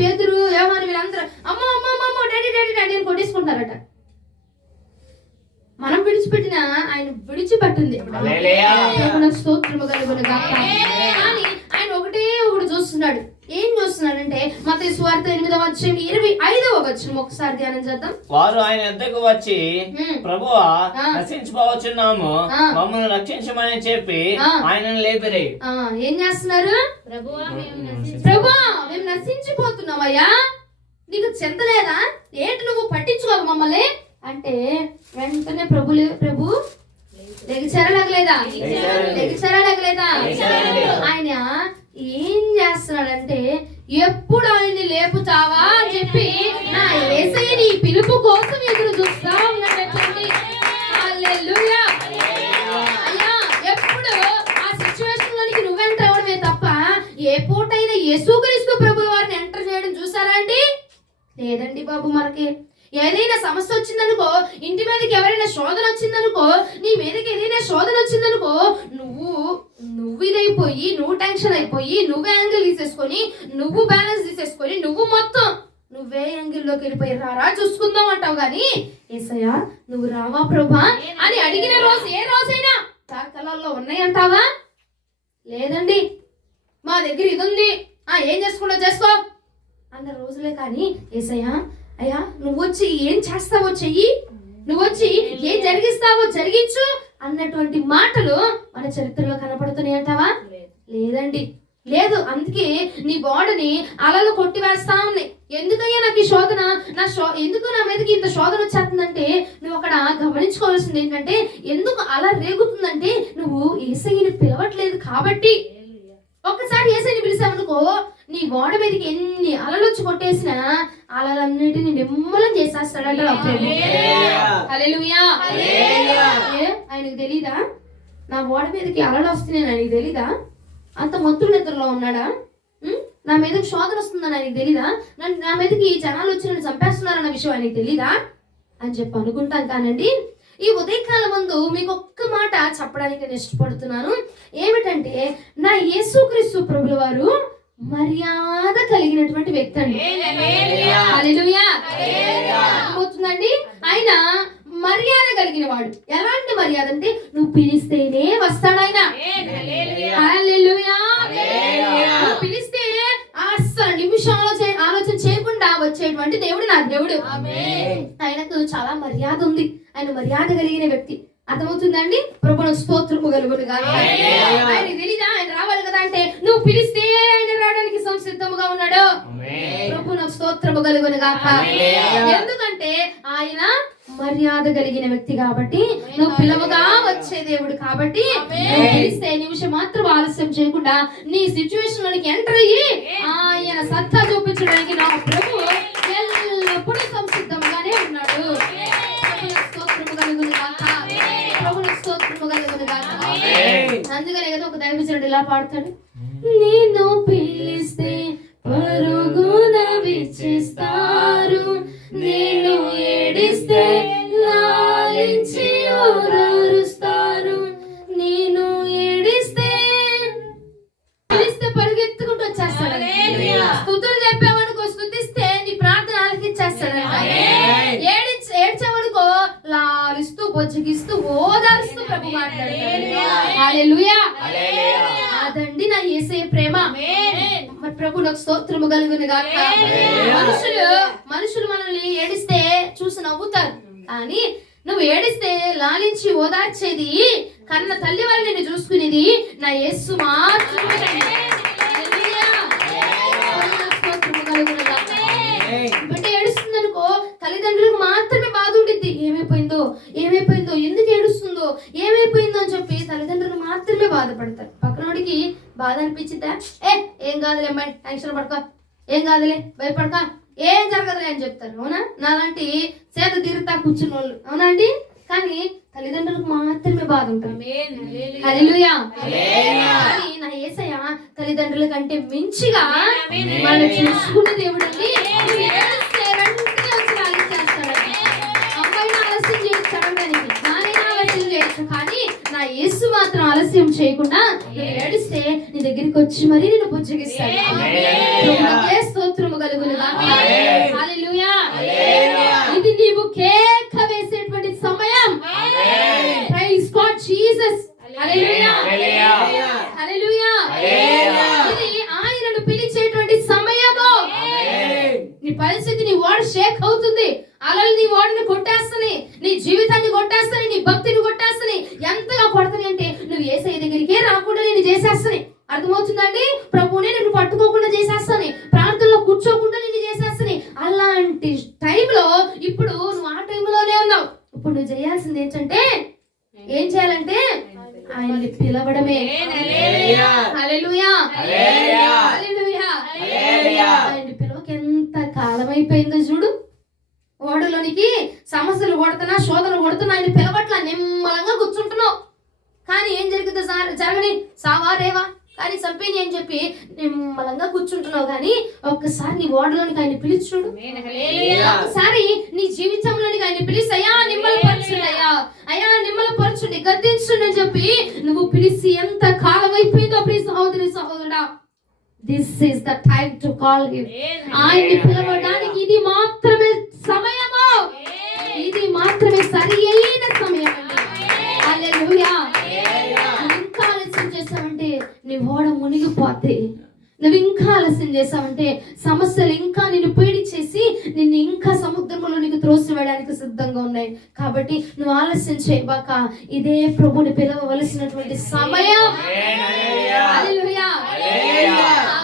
పేతురు యోహాను వీళ్ళందరూ అమ్మో డాడీ అని కొట్టేసుకుంటారట. మనం విడిచిపెట్టిన ఆయన విడిచిపెట్టింది. స్తోత్రము కలుగును గాక. కానీ ఆయన ఒకటి చూస్తున్నాడు. ఏం చూస్తున్నాడంటే మత్తయి సువార్త 8వ అధ్యాయం 25వ వచనం ఒకసారి ధ్యానం చేద్దాం. వారు ఆయన యొద్దకు వచ్చి ప్రభువా నశించిపోవచ్చున్నాము, మమ్మల్ని రక్షించమని చెప్పి ఆయనను లేపిరి. ఏం చేస్తున్నారు? ప్రభువా మేము నశించిపోతున్నామయ్యా, నీకు చింత లేదా? ఏంటి నువ్వు పట్టించుకోవు మమ్మల్ని అంటే వెంటనే ప్రభు లెగిచారా లేగలేదా? ఆయన ఏం చేస్తున్నాడంటే ఎప్పుడు ఆయన్ని లేపుతావా అని చెప్పి నా యేసయ్య నీ పిలుపు కోసం ఎదురు చూస్తా ఉన్నాడండి. హల్లెలూయా. అయ్యా ఎప్పుడు ఆ సిచ్యువేషన్ లోనికి నువ్వు ఎంటర్ అవ్వడమే తప్ప ఏ పూటైనా యేసుక్రీస్తు ప్రభువు వారిని ఎంటర్ చేయడం చూసారా అండి? లేదండి బాబు. మనకి ఏదైనా సమస్య వచ్చిందనుకో, ఇంటి మీదకి ఎవరైనా శోధన వచ్చిందనుకో, నీ మీదకి ఏదైనా శోధన వచ్చిందనుకో, నువ్వు ఇదైపోయి, నువ్వు టెన్షన్ అయిపోయి, నువ్వు యాంగిల్ తీసేసుకొని, నువ్వు బ్యాలెన్స్ తీసేసుకొని, నువ్వు నువ్వే యాంగిల్లోకి వెళ్ళిపోయి రారా చూసుకుందాం అంటావు గాని యేసయ్యా నువ్వు రావా ప్రభా అని అడిగిన రోజు ఏ రోజైనా తాకలాల్లో ఉన్నాయంటావా? లేదండి, మా దగ్గర ఇది ఉంది, ఏం చేసుకుంటా చేసుకో అన్న రోజులే. కానీ యేసయ్యా అయ్యా నువ్వు వచ్చి ఏం చేస్తావో చెయ్యి, నువ్వు వచ్చి ఏం జరిగిస్తావో జరిగించు అన్నటువంటి మాటలు మన చరిత్రలో కనపడుతున్నాయి అంటావా? లేదండి, లేదు. అందుకే నీ బాడీని అలలు కొట్టివేస్తా ఉన్నాయి. ఎందుకయ్యా నాకు ఈ శోధన, ఎందుకు నా మీదకి ఇంత శోధన వచ్చేస్తుందంటే నువ్వు అక్కడ గమనించుకోవాల్సింది ఏంటంటే ఎందుకు అలా రేగుతుందంటే నువ్వు యేసయ్యని పిలవట్లేదు కాబట్టి. ఒక్కసారి యేసయ్యని పిలిచావనుకో నీ బాడీ మీదకి ఎన్ని అలలు వచ్చి కొట్టేసినా అలలన్నిటిని నిమ్మలం చేసేస్తాడంట. హల్లెలూయా. ఆయనకు తెలీదా నా బాడీ మీదకి అలలు వస్తున్నాయని? ఆయనకి తెలీదా? అంత మంత్రుల నిద్రలో ఉన్నాడా? నా మీదకి శోధన వస్తుందని ఆయనకి తెలీదా? నా మీదకి ఈ జనాలు వచ్చి నన్ను చంపేస్తున్నారన్న విషయం ఆయనకి తెలీదా అని చెప్పి అనుకుంటాం. కానండి ఈ ఉదయకాలం ముందు మీకు ఒక్క మాట చెప్పడానికి నేను ఇష్టపడుతున్నాను. ఏమిటంటే నా యేసుక్రీస్తు ప్రభుల వారు మర్యాద కలిగినటువంటి వ్యక్తి అండి. హల్లెలూయా. అర్థమవుతుందండి? ఆయన మర్యాద కలిగిన వాడు. ఎలాంటి మర్యాద అంటే నువ్వు పిలిస్తేనే వస్తాడు ఆయన. హల్లెలూయా. నువ్వు పిలిస్తే అస్సలు నిమిషం ఆలోచన చేయకుండా వచ్చేటువంటి దేవుడు నా దేవుడు. ఆయనకు చాలా మర్యాద ఉంది. ఆయన మర్యాద కలిగిన వ్యక్తి. అర్థమవుతుందండి? ప్రభువుకు స్తోత్రము కలుగునుగా. ఆయనకి తెలీదా ఆయన రావాలి కదా అంటే నువ్వు పిలిస్తే ఆయన రావడానికి సంసిద్ధముగా ఉన్నాడు. ప్రభువుకు స్తోత్రము కలుగునుగా. ఎందుకంటే ఆయన మర్యాద కలిగిన వ్యక్తి కాబట్టి, నువ్వు పిలవగా వచ్చే దేవుడు కాబట్టి పిలిస్తే నిమిషం మాత్రం ఆలస్యం చేయకుండా నీ సిచ్యువేషన్ లోనికి ఎంటర్ అయ్యి ఆయన సత్తా చూపించడానికి నా ప్రభు ఎల్లప్పుడూ సంసిద్ధంగానే ఉన్నాడు. అందుకనే కదా ఒక దైవజనుడు ఇలా పాడతాడు, నేను పిలిస్తే పరుగున విచ్చేస్తారు, నేను ఏడిస్తే లాలించి ఓదారుస్తారు, నేను ఏడిస్తే పిలిస్తే పరుగెత్తుకుంటూ వచ్చేస్తాడు. స్తుతులు చెప్పావనుకో, స్తుతిస్తే నీ ప్రార్థన ఆలకించేస్తాడు. ఏడ్చావనుకో లాలిస్తూ బొజ్జగిస్తూ ఓదారుస్తూ ప్రభు మాట్లాడతాడు. హల్లెలూయా. అదండి నా యేసయ్య ప్రేమ. మరి ప్రభు నాకు స్తోత్రము కలుగును గాక. మనుషులు మనల్ని ఏడిస్తే చూసి నవ్వుతారు, కానీ నువ్వు ఏడిస్తే లాలించి ఓదార్చేది, కన్న తల్లి వారిని నిన్ను చూసుకునేది నా యేసు మాత్రమే. అంటే ఏడుస్తుంది అనుకో తల్లిదండ్రులకు మాత్రమే బాధ ఉండిద్ది. ఏమైపోయిందో ఎందుకు ఏడుస్తుందో ఏమైపోయిందో అని చెప్పి తల్లిదండ్రులు మాత్రమే బాధపడతారు. పక్కనోడికి బాధ అనిపించిద్దా? ఏం కాదులే అమ్మాయి, టెన్షన్ పడక, ఏం కాదులే భయపడక, ఏం జరగదులే అని చెప్తారు. అవునా? నాలాంటి సేద తీరుతా కూర్చున్న వాళ్ళు. అవునా అండి? కానీ తల్లిదండ్రులకు మాత్రమే బాధ ఉంటుంది. హల్లెలూయా. కానీ నా యేసయ్య తల్లిదండ్రుల కంటే మించిగా మనం చూసుకునే దేవుడు అండి. అమ్మాయిని ఆలస్యం చేయడానికి, నానైనా ఆలస్యం చేయొచ్చు, కానీ నా యేసు మాత్రం ఆలస్యం చేయకుండా ఏడిస్తే నీ దగ్గరికి వచ్చి మరి నేను బుజ్జగిస్తాను. స్తోత్రము కలుగునుగా. హల్లెలూయా. ఇది నీవు కేక వేసేటువంటి సమయం. Praise God Jesus. Hallelujah. Hallelujah. ఇది ఆయనను పిలిచేటువంటి సమయము. నీ పరిస్థితి, నీ వాడు షేక్ అవుతుంది. అలలు నీ వాడిని కొట్టేస్తాయి, నీ జీవితాన్ని కొట్టేస్తాయి, నీ భక్తిని కొట్టేస్తాయి. ఎంతగా కొడతాయి అంటే నువ్వు యేసయ్య దగ్గరికే రాకుండా నేను చేసేస్తాయి. అర్థమవుతుందండి? ప్రభువునే నేను పట్టుకోకుండా చేసేస్తాను, ప్రార్థనలో కూర్చోకుండా నేను చేసేస్తాను. అలాంటి టైంలో ఇప్పుడు నువ్వు ఆ టైంలోనే ఉన్నావు. ఇప్పుడు నువ్వు చేయాల్సింది ఏంటంటే, ఏం చేయాలంటే ఆయన్ని పిలవడమే. హల్లెలూయా. హల్లెలూయా. ఆయన్ని పిలవకి ఎంత కాలం అయిపోయిందో చూడు. ఓడలోనికి సమస్యలు కొడుతున్నా, శోధనలు కొడుతున్నా, ఆయన పిలవట్ల, నిమ్మలంగా కూర్చుంటున్నావు. కానీ ఏం జరుగుతుందో జరగని, సావా రేవా కానీ చంపేని అని చెప్పి నిమ్మలంగా కూర్చుంటున్నావు. కానీ ఒక్కసారి నీ ఓడలోనికి ఆయన పిలిచి చూడు. ఒకసారి నీ జీవితంలోనికి ఆయన పిలిచి, అయ్యా నిమ్మలపరచుండి, అయ్యా నిమ్మలపరచుండి, గద్దించండి అని చెప్పి నువ్వు పిలిచి ఎంత కాలం అయిపోయిందో ప్రియ సహోదరి సహోదరుడా. This is the time to call him. ఆయన్ని పిలవడానికి ఇది మాత్రమే సమయము, ఇది మాత్రమే సరి అయిన సమయం. హల్లెలూయా. నువ్వు ఇంకా ఆలస్యం చేసావంటే నీ ఓడ మునిగిపోతే, నువ్వు ఇంకా ఆలస్యం చేసావంటే సమస్యలు ఇంకా నిన్ను పీడించేసి నిన్ను ఇంకా సముద్రంలో నీకు త్రోసివేయడానికి సిద్ధంగా ఉన్నాయి. కాబట్టి నువ్వు ఆలస్యం చేయబాక, ఇదే ప్రభుని పిలవవలసినటువంటి సమయం. హల్లెలూయా.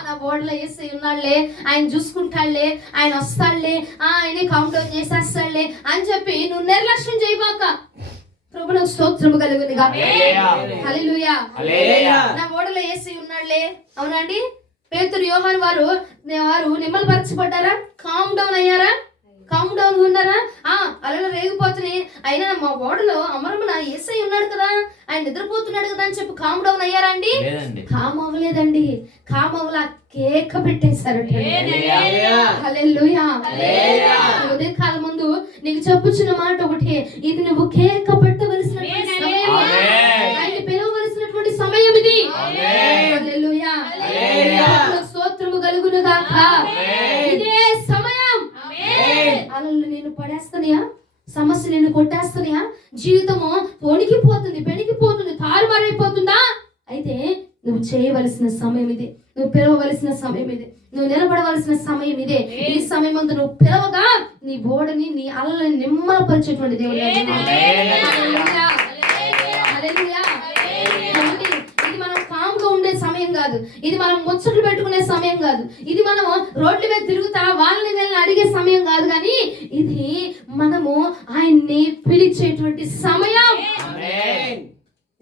నా ఓడలో యేసయ్య ఉన్నాడులే, ఆయన చూసుకుంటాడులే, ఆయన వస్తాడులే, ఆయనే కౌంట్ డౌన్ చేసేస్తాడులే అని చెప్పి నువ్వు నిర్లక్ష్యం చేయబాక. ప్రభువుకు స్తోత్రము కలుగును గాక. హల్లెలూయా. నా ఓడలో యేసయ్య ఉన్నాడులే. అవునండి, పేతురు యోహాను వారు నిమ్మలపరచబడ్డారా? కామ్ డౌన్ అయ్యారా? కామ్ డౌన్ ఉన్నారా? అలలు రేగిపోతున్నాయి, అయినా మా ఓడలో అమరమున యేసయ్య ఉన్నాడు కదా, ఆయన నిద్రపోతున్నాడు కదా అని చెప్పి కామ్ డౌన్ అయ్యారా అండి? కామ్ అవ్వలేదండి. కామ్ అవ్వలా, కేక పెట్టేశారు. హల్లెలూయా. ఉదయ కాలం ముందు నీకు చెప్పుచున్న మాట ఒకటి, ఇది నువ్వు కేక పెట్టవలసినటువంటి సమయం, ఆయన పిలవవలసినటువంటి సమయం ఇది. హల్లెలూయా. స్తోత్రము కలుగును గాక. ఇదే సమయం. అలలు నేను పడేస్తానయా, సమస్య నేను కొట్టేస్తానయా, జీవితము వణికిపోతుంది, పెణికిపోతుంది, తారుమారైపోతుందా? అయితే నువ్వు చేయవలసిన సమయం ఇదే, నువ్వు పిలవవలసిన సమయం ఇదే, నువ్వు నిలబడవలసిన సమయం ఇదే. ఈ సమయం ముందు నువ్వు పిలవగా నీ ఓడని, నీ అలలని నిమ్మలపరిచేటువంటి దేవుడు. ఇది మనం కామ్గా ఉండే సమయం కాదు, ఇది మనం ముచ్చట్లు పెట్టుకునే సమయం కాదు, ఇది మనం రోడ్ల మీద తిరుగుతా వాళ్ళని వెళ్ళి అడిగే సమయం కాదు, కానీ ఇది మనము ఆయన్ని పిలిచేటువంటి సమయం.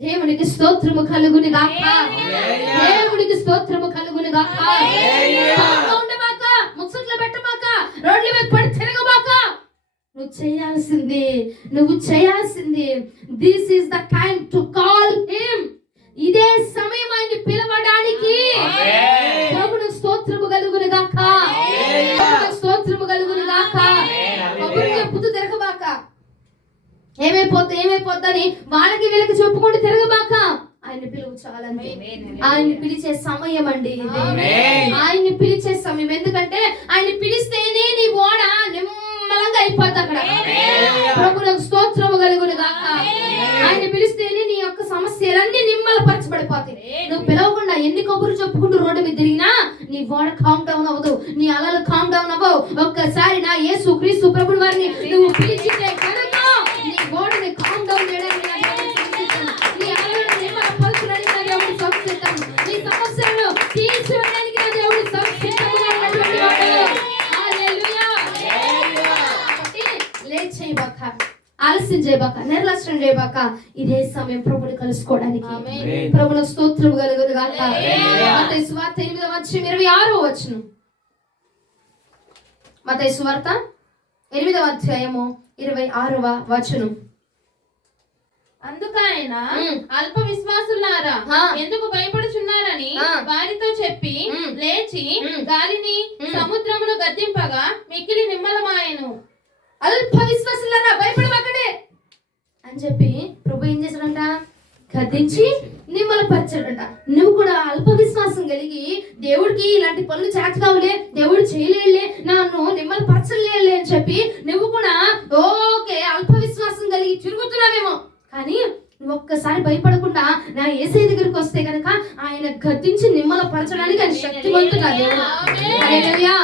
దేవునికి స్తోత్రము కలుగును గాక. దేవునికి స్తోత్రము కలుగును గాక. ఉండబాక, ముచ్చట్లు పెట్టబాక, రోడ్ల మీద పడి తిరగబాక. నువ్వు చేయాల్సింది this is the time to call him. ఇదే సమయం ఆయన్ని పిలవడానికి. దేవునికి స్తోత్రము కలుగును గాక. స్తోత్రము కలుగును గాక. పుత్తు తిరగబాక, ఏమైపోద్దని వాళ్ళకి వీళ్ళకి చెప్పుకుంటూ తిరగబాక. ఆయన పిలువు చాలండి. ఆయన్ని పిలిచే సమయం అండి ఇది. ఆయన్ని పిలిచే సమయం. ఎందుకంటే ఆయన పిలిస్తేనే నీ ఓడ నిమ్మలంగా అయిపోద్ది అక్కడ. ప్రభువుకు స్తోత్రము కలుగును గాక. ఆయన పిలిస్తేనే నీ యొక్క సమస్యలన్నీ నిమ్మలపరచబడిపోతాయి. నువ్వు పిలవకుండా ఎన్ని కబుర్లు చెప్పుకుంటూ రోడ్డు మీద తిరిగినా నీ ఓడ కామ్ డౌన్ అవ్వదు, నీ అలలు కామ్ డౌన్ అవ్వవు. ఒక్కసారి నా యేసు క్రీస్తు ప్రభువు వారిని నువ్వు పిలిచితే కనుక నీ ఓడని కామ్ డౌన్ చేయడానికి, నీ అలలను నిమ్మలపరచడానికి నా దేవుడు సంసిద్ధం, నీ సమస్యలను తీర్చివేయడానికి నా దేవుడు సంసిద్ధంగా ఉన్నటువంటి వాడు. హల్లెలూయా. లేట్ చేయబాక, ఆలస్యం చేయబాక, నిర్లక్ష్యం చేయబాక. ఇదే సమయం ప్రభుని కలుసుకోవడానికి. ప్రభువుకు స్తోత్రము కలుగును గాక. మత్తయి సువార్త 8:26. మత్తయి సువార్త 8:26. అందుకైన అల్ప విశ్వాసులారా ఎందుకు భయపడుచున్నారని వారితో చెప్పి లేచి గాలిని సముద్రమును గద్దింపగా మిక్కిలి నిమ్మలమాయెను. అల్ప విశ్వాసులారా భయపడమాకండి అని చెప్పి ప్రభు ఏం చేశాడంట? గద్దించి నిమ్మలపరిచాడంట. నువ్వు కూడా అల్ప విశ్వాసం కలిగి దేవుడికి ఇలాంటి పనులు చేతకావులే, దేవుడు చేయలేలే, నన్ను నిమ్మలపరచలేలే అని చెప్పి నువ్వు కూడా ఓకే అల్ప విశ్వాసం కలిగి తిరుగుతున్నావేమో. కానీ నువ్వు ఒక్కసారి భయపడకుండా నా యేసయ్య దగ్గరికి వస్తే కనుక ఆయన గద్దించి నిమ్మలపరచడానికి ఆయన శక్తివంతుడు దేవుడు. హల్లెలూయా.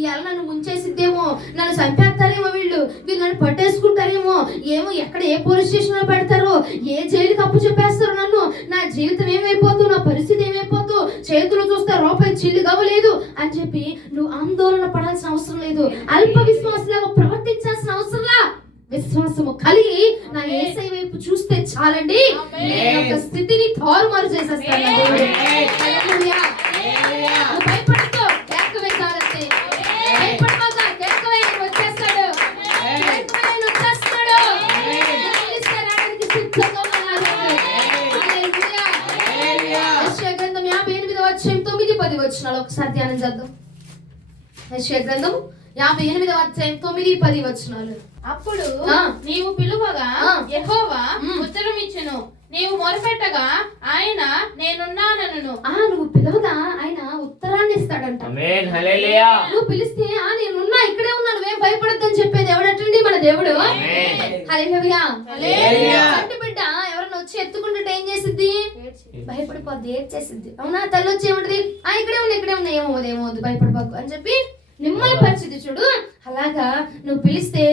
ఇవాళ నన్ను ముంచేసిద్దేమో, నన్ను చంపేస్తారేమో, వీళ్ళు నన్ను పట్టేసుకుంటారేమో, ఏమో ఎక్కడ ఏ పోలీస్ స్టేషన్ లో పెడతారో, ఏ జైలుకి అప్పు చెప్పేస్తారో, నన్ను నా జీవితం ఏమైపోతూ, నా పరిస్థితి ఏమైపోతూ, చేతులు చూస్తే రూపాయి చిల్లి కావలేదు అని చెప్పి నువ్వు ఆందోళన పడాల్సిన అవసరం లేదు. అల్ప విశ్వాసంగా ప్రవర్తించాల్సిన అవసరంలా. విశ్వాసము కలిగి నా యేసయ్య వైపు చూస్తే చాలండి, నీ యొక్క స్థితిని తారుమారు చేసేస్తాను. భయపడతో వచ్చేస్తాడు, గ్రంథం 58:9-10 ఒకసారి ధ్యానం చేద్దాం. యెషయా గ్రంథం 58:9-10. అప్పుడు నీవు పిలువగా యెహోవా ఉత్తరం ఇచ్చెను, నీవు మొరపెట్టగా ఆయన నేనున్నానను. నువ్వు పిలవగా ఆయన ఉత్తరాన్ని ఇస్తాడంట. ఆమేన్ హల్లెలూయా. నువ్వు పిలిస్తే నేనున్నా, ఇక్కడే ఉన్నా, నువ్వేం భయపడొద్దని చెప్పేది ఎవడటండి? మన దేవుడు. హల్లెలూయా. చంటి బిడ్డ ఎవరైనా వచ్చి ఎత్తుకుంటుంటే ఏం చేసిద్ది? భయపడిపోద్ది, ఏడ్చేసిద్ది. అవునా? తల్లి వచ్చి ఏమంటది? ఇక్కడే ఉన్నా ఏమవుదు భయపడిపోకు అని చెప్పి నిమ్మల పరిస్థితి చూడు. అలాగా నువ్వు పిలిస్తే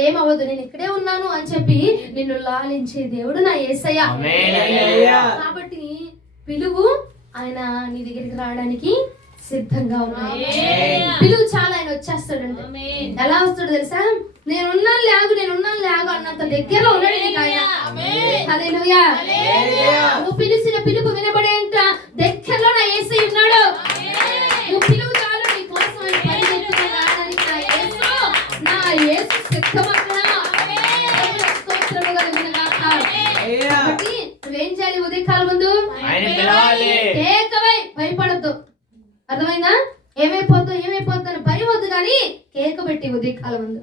ఏమవ్వదు, నేను ఇక్కడే ఉన్నాను అని చెప్పి నిన్ను లాలించే దేవుడు నా యేసయ్య. కాబట్టి పిలువు, ఆయన నీ దగ్గరికి రావడానికి సిద్ధంగా ఉన్నాడు. పిలువు చాలా, ఆయన వచ్చేస్తాడండి. ఎలా వస్తాడు తెలుసా? నేనున్నాను లేగు అన్నంత దగ్గరలో ఉన్నాడు నీకు ఆయన. హల్లెలూయా. నువ్వు పిలిచిన పిలుపు వినబడేంత దగ్గరలో నా యేసయ్య ఉన్నాడు. నువ్వు పిలువు చాలు, నీ కోసం ఆయన పరిగెత్తుకుని రావడానికి నా యేసు సిద్ధమక్కడ. స్తోత్రము కలుగును గాక. కాబట్టి నువ్వేం చేయాలి? ఉదయకాలం ముందు కేకవై, భయపడద్దు. అర్థమైందా? ఏమైపోద్దు అని భయం వద్దు, కానీ కేక పెట్టి ఉదయకాలం ముందు.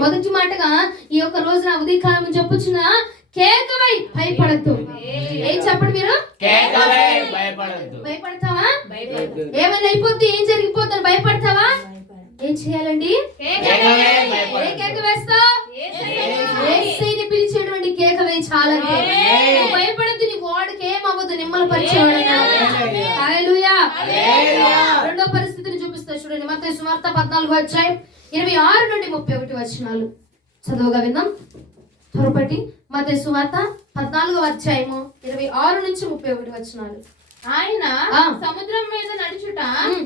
మొదటి మాటగా ఈ యొక్క రోజున ఉదయకాలం చెప్పొచ్చిన కేకవై, భయపడద్దు. ఏం చెప్పండి మీరు? భయపడతావా? ఏమైనా అయిపోద్ది, ఏం జరిగిపోద్ది అని భయపడతావా? ఏం చేయాలండి? కేక వేస్తావు. యేసయ్యని పిలిచేటువంటి కేక వేయి చాలండి. భయపడద్దు, నీ వాడికి ఏమవ్వదు, నిమ్మల పరిచేవాడు. హల్లెలూయా. రెండో పరిస్థితిని చూపిస్తా చూడండి. మత్తయి సువార్త 14:26 నుండి 31 వచనాలు చదువుగా విందాం. త్వరపటి మత్తయి సువార్త 14:26 నుంచి 31 వచనాలు. ఆయన సముద్రం మీద నడుచుట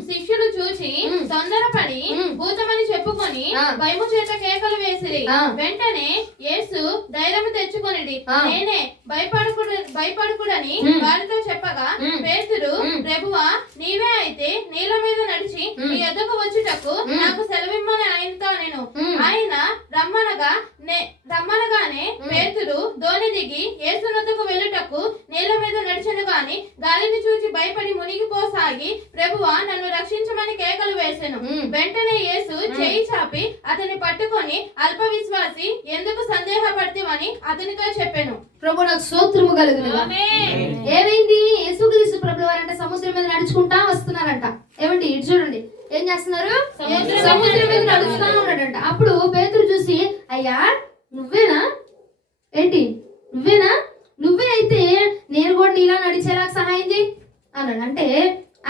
శిష్యులు చూసి తొందరపడి భూతమని చెప్పుకొని భయము చేత కేకలు వేసిరి. వెంటనే యేసు ధైర్యం తెచ్చుకొనిడి, నేనే, భయపడకుడని వారితో చెప్పగా, పేతురు, ప్రభువా, నీవే అయితే నీళ్ళ మీద నడిచి నీ యొద్దకు వచ్చుటకు నాకు సెలవిమ్మని ఆయనతో నేను. ఆయన రమ్మనగానే పేతురు దోణి దిగి యేసు వద్దకు వెళ్ళుటకు నీళ్ళ మీద నడిచెను గాని గాలిని చూచి భయపడి మునిగిపోసాగి, ప్రభువా, నన్ను రక్షించమని కేకలు వేసెను. వెంటనే యేసు చేయి చాపి అతన్ని పట్టుకొని, అల్ప విశ్వాసి, ఎందుకు సందేహపడితివని అతనితో చెప్పెను. ప్రభు నాకు స్తోత్రము కలుగును. ఏమైంది? యేసుక్రీస్తు ప్రభువు వారంట సముద్రం మీద నడుచుకుంటా వస్తున్నారంట. ఏమండి? ఇటు చూడండి, ఏం చేస్తున్నారు? సముద్రం మీద నడుచుతా ఉన్నాడంట. అప్పుడు పేతురు చూసి, అయ్యా నువ్వేనా? ఏంటి నువ్వేనా? నువ్వే అయితే నేను కూడా నీలా నడిచేలా సహాయం చేయి అన్నాడు. అంటే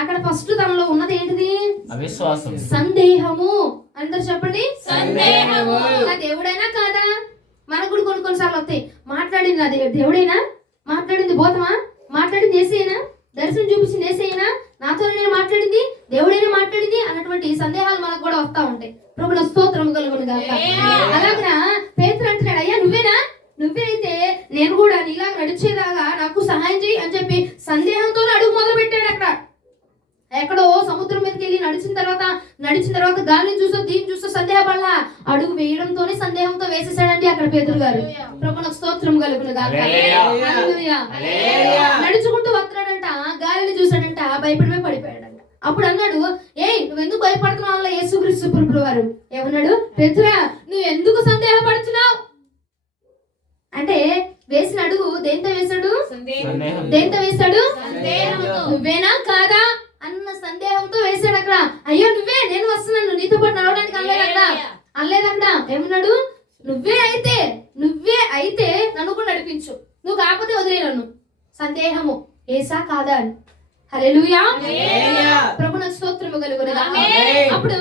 అక్కడ ఫస్ట్ తనలో ఉన్నది ఏంటిది? అవిశ్వాసం, సందేహము. అందరు చెప్పండి, సందేహము. నా దేవుడైనా కాదా? మనకు కూడా కొన్నిసార్లు వస్తాయి. మాట్లాడింది అది దేవుడైనా? మాట్లాడింది భూతమా? మాట్లాడింది యేసయ్యనా? దర్శనం చూపించింది యేసయ్యనా? నాతో నేను మాట్లాడింది దేవుడైనా మాట్లాడింది అన్నటువంటి సందేహాలు మనకు కూడా వస్తా ఉంటాయి. ప్రభువుల స్తోత్రం కలుగును గాక. అలాగా పేతురు అంటున్నాడు, అయ్యా నువ్వేనా? నువ్వే అయితే నేను కూడా నీలా నడిచేదాగా నాకు సహాయం చేయి అని చెప్పి సందేహంతో అడుగు మొదలు పెట్టాడు. అక్కడ ఎక్కడో సముద్రం మీదకి వెళ్ళి నడిచిన తర్వాత గాలిని చూసో దీన్ని చూసో సందేహపడలా, అడుగు వేయడంతోనే సందేహంతో వేసేసాడండి అక్కడ పేతురు గారు. ప్రభువులకు స్తోత్రం కలుగును గాక. నడుచుకుంటూ వస్తున్నాడంట, గాలిని చూసాడంట, భయపడిపోయి పడిపోయాడంట. అప్పుడు అన్నాడు, నువ్వు ఎందుకు భయపడుతున్నావు? అలా యేసుక్రీస్తు ప్రభువు వారు ఏమన్నాడు? పేతురా, నువ్వు ఎందుకు సందేహపడుతున్నావు అంటే, వేసిన అడుగు దేంతో వేశాడు? దేంతో వేశాడు? నువ్వేనా కాదా అన్న సందేహంతో వేశాడు అక్కడ. అయ్యో నువ్వే, నేను వస్తున్నాను, నీతో పాటు నడవడానికి అనలేదు అక్కడ. ఏమన్నాడు? నువ్వే అయితే నన్ను కూడా నడిపించు, నువ్వు కాకపోతే వదిలే నన్ను. సందేహము, ఏసా కాదా అని. హల్లెలూయా. ప్రభువుకు స్తోత్రము కలుగును గాక. అప్పుడు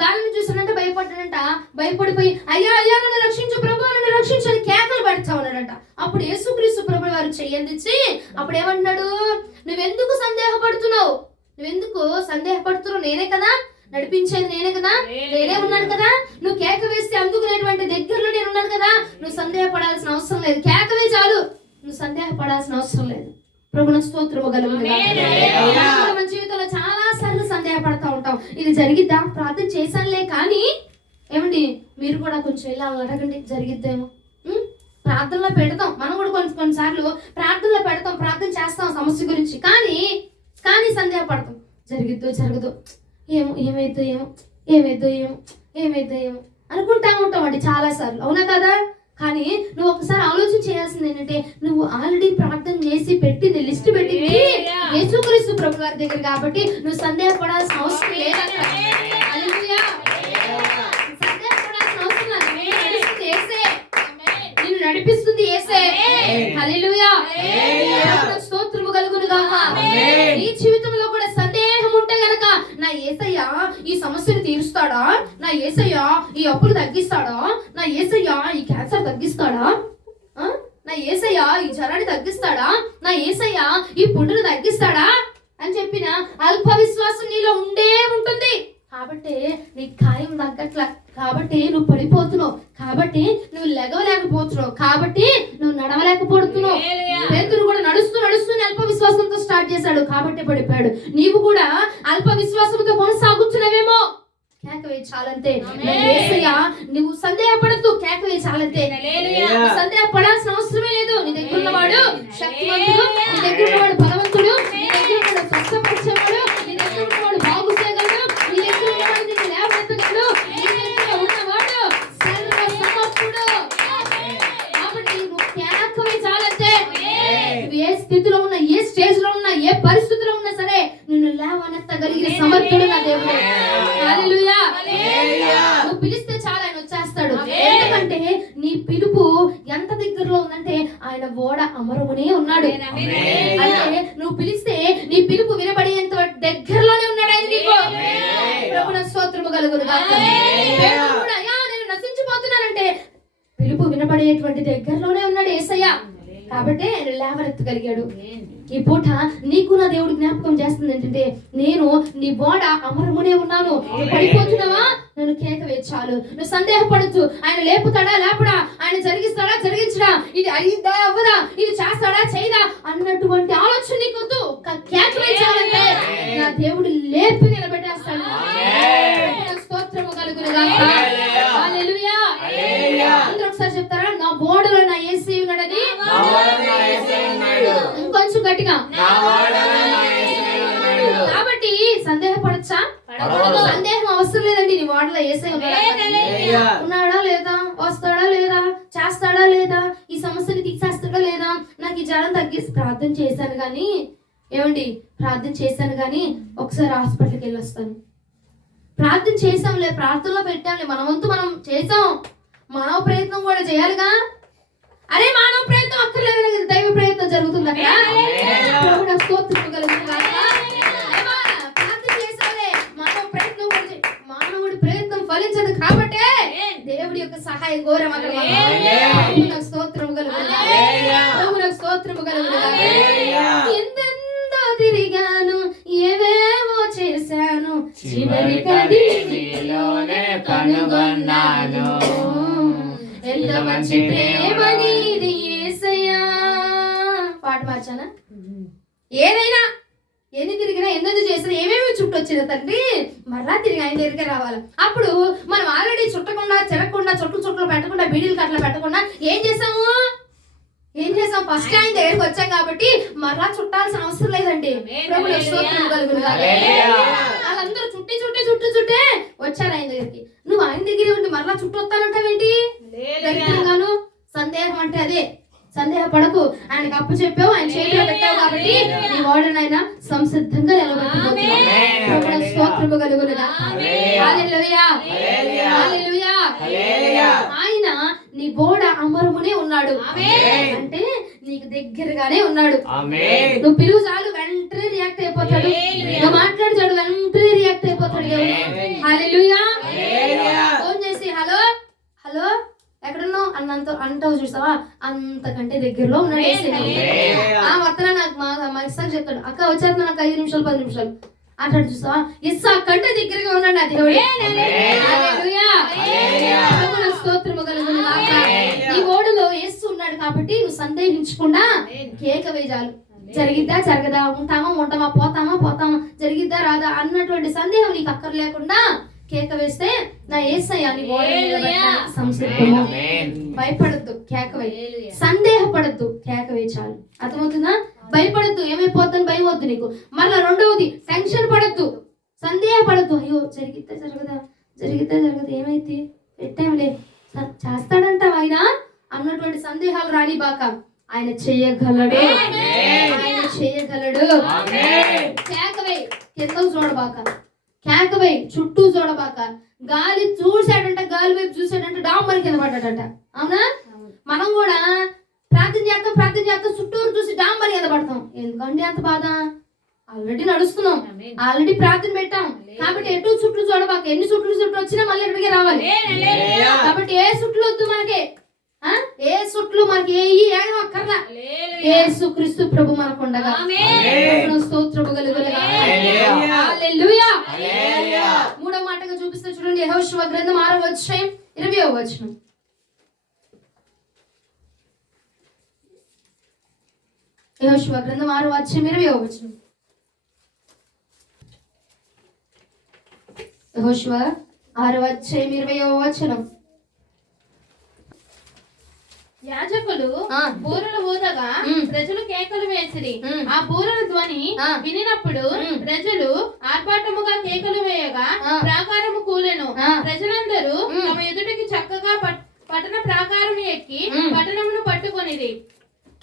గాలిని చూసాడంట, భయపడ్డాడంట. భయపడిపోయి అయ్యా నన్ను రక్షించు ప్రభు, నన్ను రక్షించు అని కేకలు పెడతా ఉన్నాడంట. అప్పుడు యేసుక్రీస్తు ప్రభు వారు చెయ్యందించి అప్పుడు ఏమంటున్నాడు? నువ్వెందుకు సందేహపడుతున్నావు? నేనే కదా నడిపించేది, నేనే కదా, నేనే ఉన్నాను కదా. నువ్వు కేక వేస్తే అందుకునేటువంటి దగ్గరలో నేను ఉన్నాను కదా. నువ్వు సందేహపడాల్సిన అవసరం లేదు, కేకవే చాలు, నువ్వు సందేహపడాల్సిన అవసరం లేదు. ప్రభువుకు స్తోత్రము కలుగును గాక. మన జీవితంలో చాలా సార్లు సందేహపడతా ఉంటాం. ఇది జరిగిద్దా? ప్రార్థన చేశానులే కానీ ఏమండి, మీరు కూడా కొంచెం వెళ్ళి అడగండి, జరిగిద్దేమో. ప్రార్థనలో పెడతాం మనం కూడా కొన్నిసార్లు ప్రార్థనలో పెడతాం, ప్రార్థన చేస్తాం సమస్య గురించి, కానీ సందేహపడతాం. జరగదు, ఏమైద్దో ఏమో అనుకుంటా ఉంటాం అండి చాలా సార్లు. అవునా కదా? కానీ నువ్వు ఒకసారి ఆలోచన చేయాల్సింది ఏంటంటే, నువ్వు ఆల్రెడీ ప్రార్థన చేసి పెట్టింది, లిస్ట్ పెట్టింది యేసుక్రీస్తు ప్రభు గారి దగ్గర కాబట్టి నువ్వు సందేహపడాల్సిన అవసరం లేదు అక్కడ. హల్లెలూయా. సందేహపడాల్సిన అవసరం లేదు. నడిపిస్తుంది యేసే. నిన్ను నడిపిస్తుంది యేసే. హల్లెలూయా. దేవునికి స్తోత్రము కలుగును గాక. నీ జీవితంలో కూడా సందేహం ఉంటే గనక, నా యేసయ్య ఈ సమస్యను తీరుస్తాడా, నా యేసయ్య ఈ అప్పులు తగ్గిస్తాడా, నా యేసయ్య ఈ క్యాన్సర్ తగ్గిస్తాడా, నా యేసయ్య ఈ జ్వరాన్ని తగ్గిస్తాడా, నా యేసయ్య ఈ పుండును తగ్గిస్తాడా అని చెప్పిన అల్ప విశ్వాసం నీలో ఉండే ఉంటుంది. కాబట్టి నీ ఖాయం తగ్గట్ల, కాబట్టి నువ్వు పడిపోతున్నావు, కాబట్టి నువ్వు లెగవలేకపోతున్నావు, కాబట్టి నువ్వు నడవలేకపోతున్నావు. పేతురు కూడా నడుస్తూ అల్ప విశ్వాసంతో స్టార్ట్ చేశాడు, కాబట్టి పడిపోయాడు. నీవు కూడా అల్ప విశ్వాసంతో కొనసాగుతున్నావేమో, కేకవే చాలంతే. యేసయ్య నువ్వు సందేహపడద్దు, కేకవే చాలంతే. సందేహపడాల్సిన అవసరమే లేదు. నీ దగ్గర ఉన్నవాడు శక్తివంతుడు, నీ దగ్గర ఉన్నవాడు బలవంతుడు, నీ దగ్గర ఉన్నవాడు స్వస్థపరిచేవాడు, నీ దగ్గర ఉన్నవాడు బాగు చేయగలడు, నీ దగ్గర ఉన్నవాడు నిన్ను లేవనెత్తగలడు, నీ దగ్గర ఉన్నవాడు సర్వ సమర్థుడు. కాబట్టి నువ్వు కేకవే చాలంతే. నువ్వు ఏ స్థితిలో ఉన్నా, ఏ స్టేజ్ లో ఉన్నా, ఏ పరిస్థితిలో ఉన్నా సరే నిన్ను లేవనెత్తగలిగిన సమర్థుడు నా దేవుడు. హల్లెలూయా. నువ్వు పిలిస్తే చాలా ఆయన వచ్చేస్తాడు. ఎందుకంటే నీ పిలుపు ఎంత దగ్గరలో ఉందంటే ఆయన ఓడ అమరమునే ఉన్నాడు. అంటే నువ్వు పిలిస్తే నీ పిలుపు వినబడేంత దగ్గరలోనే ఉన్నాడు ఆయన నీకు. ప్రభువున స్తోత్రము కలుగును గాక. పేతురు కూడా నేను నశించిపోతున్నానంటే పిలుపు వినబడేటువంటి దగ్గరలోనే ఉన్నాడు యేసయ్య. కాబట్టి ఆయన లేవనెత్తగలిగాడు. ఈ పూట నీకు నా దేవుడు జ్ఞాపకం చేస్తుంది ఏంటంటే, నేను నీ బోడ అమరమునే ఉన్నాను. నువ్వు పడిపోతున్నావా, నన్ను కేక వేచాలు. నువ్వు సందేహపడద్దు. ఆయన లేపుతాడా లేపడా, ఆయన జరిగిస్తాడా జరిగించడా, ఇది అయ్యిద్దా అవ్వదా, ఇది చేస్తాడా చేయదా అన్నటువంటి ఆలోచన నీకొద్దు. కేక వేచాలంటే నా దేవుడు లేపి నిలబెట్టేస్తాడు. స్తోత్రము కలుగును గాక. హల్లెలూయా. అందరూ ఒకసారి చెప్తారా, నా బోడలో నా యేసే ఉన్నాడని. ఇంకొంచెం గట్టిగా. కాబట్టి సందేహపడచ్చా? సందేహం అవసరం లేదండి. నీ వాడలో యేసే ఉన్నాడా లేదా, వస్తాడా లేదా, చేస్తాడా లేదా, ఈ సమస్యని తీసేస్తాడా లేదా, నాకు ఈ జ్వరం తగ్గిసి ప్రార్థన చేశాను కానీ, ఏమండి ప్రార్థన చేశాను కానీ ఒకసారి హాస్పిటల్కి వెళ్ళి వస్తాను. ప్రార్థన చేసాంలే, ప్రార్థనలో పెట్టాంలే, మన వంతు మనం చేసాం, మానవ ప్రయత్నం కూడా చేయాలిగా. అరే మానవ ప్రయత్నం అక్కర్లేదు, దైవ ప్రయత్నం జరుగుతుంది అక్కడ. ప్రార్థన చేసాలే, మానవ ప్రయత్నం కూడా మానవుడి ప్రయత్నం ఫలించదు కాబట్టి దేవుడి యొక్క సహాయం ఘోరం అక్కడ. స్తోత్రము కలుగును, స్తోత్రము కలుగును. ఎందెందో తిరిగాను, ఏవేవో చేశాను, చివరికి నీలోనే కనుగొన్నాను. ఎంత మంచి ప్రేమ నీది యేసయ్యా. పాట మార్చానా? ఏదైనా ఎన్ని తిరిగినా, ఎందుకు చేసినా, ఏమేమి చుట్టూ వచ్చిన తండ్రి మరలా తిరిగి ఆయన దగ్గరికి రావాలి. అప్పుడు మనం ఆల్రెడీ చుట్టకుండా తిరగకుండా చుట్టూ పెట్టకుండా బీడీలు కట్ల పెట్టకుండా ఏం చేసాము? ఫస్ట్ ఆయన దగ్గరికి వచ్చాం కాబట్టి మరలా చుట్టాల్సిన అవసరం లేదండి. వాళ్ళందరూ చుట్టే వచ్చారు ఆయన దగ్గరికి. నువ్వు ఆయన దగ్గరే ఉండి మరలా చుట్టూ వస్తానంటావేంటి? దరిద్రంగాను. సందేహం అంటే అదే. సందేహపడకు. ఆయనకు అప్పు చెప్పావు, ఆయన చేతిలో పెట్టావు కాబట్టి నీ వాడనైనా సంసిద్ధంగా నిలబెట్టుకోవచ్చు. స్తోత్రము కలుగును గాక. హల్లెలూయా. హల్లెలూయా. ఆయన నీ బోడ అమరమునే ఉన్నాడు. అంటే నీకు దగ్గరగానే ఉన్నాడు. నువ్వు పిలువు చాలు వెంటనే రియాక్ట్ అయిపోతాడు. నువ్వు మాట్లాడు చాలు వెంటనే రియాక్ట్ అయిపోతాడు. హల్లెలూయా. ఫోన్ చేసి హలో హలో ఎక్కడున్నావు అన్నంత అంటావు చూసావా, అంతకంటే దగ్గరలో ఉన్నాడు. ఆ వర్తన నాకు మా ఇస్సాకు చెప్తాడు, అక్క వచ్చారు నాకు 5 నిమిషాలు 10 నిమిషాలు అంటాడు చూసావా. ఇస్సాకు కంటే దగ్గరగా ఉన్నాడు నా దేవుడు. స్తోత్రము కలుగును గాక. ఈ ఓడులో యేసు ఉన్నాడు కాబట్టి నువ్వు సందేహించకుండా కేక వేయాలి. జరిగిద్దా జరగదా, ఉంటామా పోతామా, జరిగిద్దా రాదా అన్నటువంటి సందేహం నీకు అక్కర్ లేకుండా కేక వేస్తే నా యేసయ్య నీ సంసిద్ధము. భయపడద్దు, కేక వేయి. సందేహపడద్దు, కేక వేయి చాలు. అర్థమవుతుందా? భయపడద్దు, ఏమైపోద్దని భయం వద్దు నీకు. మళ్ళా రెండవది టెన్షన్ పడద్దు, సందేహపడద్దు. అయ్యో జరిగిద్దా జరగదా ఏమైతే పెట్టాంలే చేస్తాడంటావు ఆయన అన్నటువంటి సందేహాలు రానిబాక. ఆయన చేయగలడు, ఆయన చేయగలడు. కేకవై, కిందకు చూడబాక, కేకవై, చుట్టూ చూడబాక. గాలి చూసాడంట, గాలి వైపు చూసాడంట, డాంబర్ కింద పడ్డాడట. అవునా? మనం కూడా ప్రార్థన చేస్తాం, చుట్టూరు చూసి డాంబర్ కింద పడతాం. ఎందుకంటే అంత బాధ? ఆల్రెడీ నడుస్తున్నాం, ఆల్రెడీ ప్రార్థన పెట్టాం కాబట్టి ఎటు చుట్టూ చూడబాక. ఎన్ని చుట్లు వచ్చినా మళ్ళీ ఎక్కడికి రావాలి కాబట్టి ఏ చుట్లు వద్దు మనకి, ఏ చుట్లు మనకి ఏం అక్కర్లా. యేసుక్రీస్తు ప్రభు మనకు ఉండగా స్తోత్రము కలుగునుగా. హల్లెలూయా. మూడో మాటగా చూపిస్తే చూడండి, యెహోషువ గ్రంథం 6వ అధ్యాయం 20వ వచనం. యెహోషువ గ్రంథం 6వ అధ్యాయం 20వ వచనం. యెహోషువ 6వ అధ్యాయం 20వ వచనం. యాజకులు బూరలు ఊదగా ప్రజలు కేకలు వేసిరి. ఆ బూరల ధ్వని వినినప్పుడు ప్రజలు ఆర్భాటముగా కేకలు వేయగా ప్రాకారము కూలెను. ప్రజలందరూ తమ ఎదుటికి చక్కగా పట్టణ ప్రాకారం ఎక్కి పట్టణమును పట్టుకొనిది.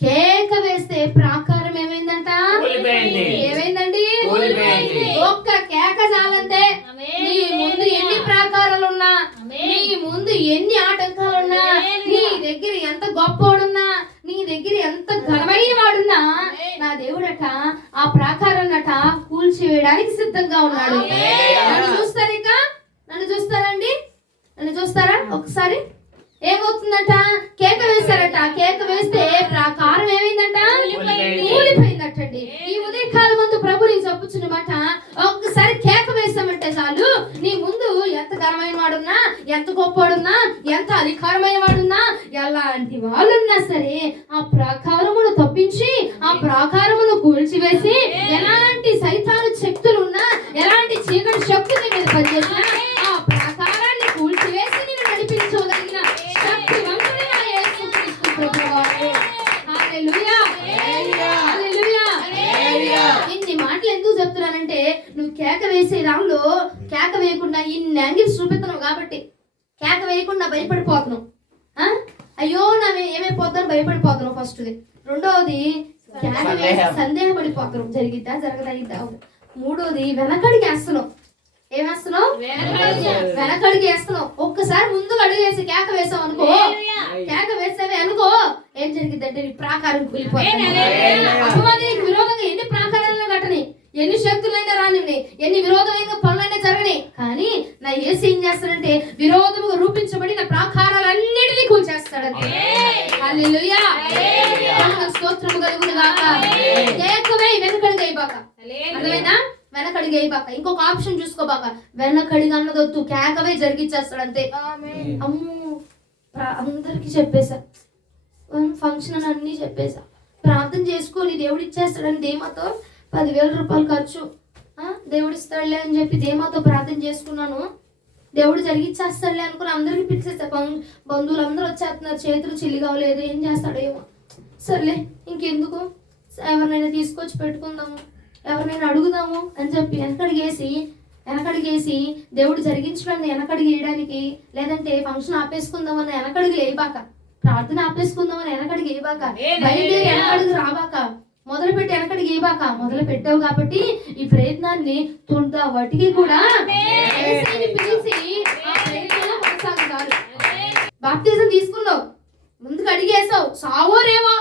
కేక వేస్తే ప్రాకారం ఏమైందంట? ఏమైందండి? ఒక్క కేక చాలంతే. నీ ముందు ఎన్ని ప్రాకారాలున్నా, నీ ముందు ఎన్ని ఆటంకాలున్నా, నీ దగ్గర ఎంత గొప్పోడున్నా, నీ దగ్గర ఎంత ఘనమైన వాడున్నా, నా దేవుడట ఆ ప్రాకారాన్నట కూల్చివేయడానికి సిద్ధంగా ఉన్నాడు. నన్ను చూస్తారా? ఇక నన్ను చూస్తారండి? నన్ను చూస్తారా? ఒకసారి ఏమవుతుందంట? కేక వేశారట. కేక వేస్తే ప్రాకారం ఏమైందంట? కూలిపోయిందటండి. ఈ ఉదయకాలం ముందు ప్రభు నీ చెప్పుచున్నమాట, ఒక్కసారి కేక వేస్తామంటే చాలు, నీ ముందు ఎంత ఘనమైన వాడున్నా, ఎంత గొప్పవాడున్నా, ఎంత అధికారమైన వాడున్నా, ఎలాంటి వాళ్ళున్నా సరే ఆ ప్రాకారమును తప్పించి, ఆ ప్రాకారమును కూల్చివేసి, ఎలాంటి సైతాను శక్తులున్నా, ఎలాంటి చీకటి శక్తుల మీద పనిచేసినా ఆ ప్రాకారాన్ని కూల్చివేసి నేను నడిపించగలిగిన శక్తివంతుడైన యేసుక్రీస్తు ప్రభువారు. హల్లెలూయా. ఇన్ని మాటలు ఎందుకు చెప్తున్నానంటే, నువ్వు కేక వేసే దానిలో కేక వేయకుండా ఇన్ని యాంగిల్స్ చూపిస్తున్నావు కాబట్టి, కేక వేయకుండా భయపడిపోతున్నావు. అయ్యో నా ఏమైపోతాను భయపడిపోతున్నావు ఫస్ట్ది. రెండవది కేక వేసి సందేహపడిపోతున్నావు, జరిగిద్దా జరగదా. మూడోది వెనకడికి వేస్తున్నావు. ఏమేస్తున్నావు? వెనకడికి వేస్తున్నావు. ఒక్కసారి ముందుకు అడిగేసి కేక వేసావు అనుకో, కేక వేసావే అనుకో, ఏం జరిగిందంటే నీ ప్రాకారం కూలిపోతుంది. అపవాదికి విరోధంగా ఎన్ని ప్రాకారాలను కట్టని, ఎన్ని శక్తులైనా రానివ్వని, ఎన్ని విరోధమైన పనులైనా జరగని, కానీ నా యేసు ఏం చేస్తాడంటే విరోధముగా రూపించబడిన ప్రాకారాలన్నిటినీ కూల్చేస్తాడంటే. హల్లెలూయా. స్తోత్రము కలుగును గాక. కేకవే, వెనకడికి అయిపోక. అర్థమైందా? వెనకడిగి అయిపోక. ఇంకొక ఆప్షన్ చూసుకోబాక. వెనకడిగి అన్నదొద్దు, కేకవే జరిగిచ్చేస్తాడంతే. అమ్మో, అందరికి చెప్పేశా, ఫంక్షన్ అన్ని చెప్పేశా, ప్రార్థన చేసుకొని దేవుడు ఇచ్చేస్తాడని ధీమాతో 10,000 రూపాయలు ఖర్చు, దేవుడు ఇస్తాడులే అని చెప్పి ధీమాతో ప్రార్థన చేసుకున్నాను. దేవుడు జరిగిచ్చేస్తాడులే అనుకుని అందరికి పిలిచేస్తా. బంధువులు అందరూ వచ్చేస్తున్నారు, చేతులు చిల్లిగా లేదు, ఏం చేస్తాడో ఏమో. సర్లే ఇంకెందుకు, ఎవరినైనా తీసుకొచ్చి పెట్టుకుందాము, ఎవరినైనా అడుగుదాము అని చెప్పి వెనకడిగేసి దేవుడు జరిగించడాన్ని వెనకడిగి వేయడానికి, లేదంటే ఫంక్షన్ ఆపేసుకుందామని వెనకడిగి లేబాక, ప్రార్థన ఆపేసుకుందామని వెనకడిగి వేయబాక, బయలుదేరి వెనకడిగి రాబాక, మొదలుపెట్టి వెనకడిగి వేయబాక. మొదలు పెట్టావు కాబట్టి ఈ ప్రయత్నాన్ని తుంట వాటికి కూడా పిలిచి ఆ ప్రయత్నంలో కొనసాగుతారు. బాప్తిజం తీసుకున్నావు, ముందుకు అడిగేసావు, సావో రేవో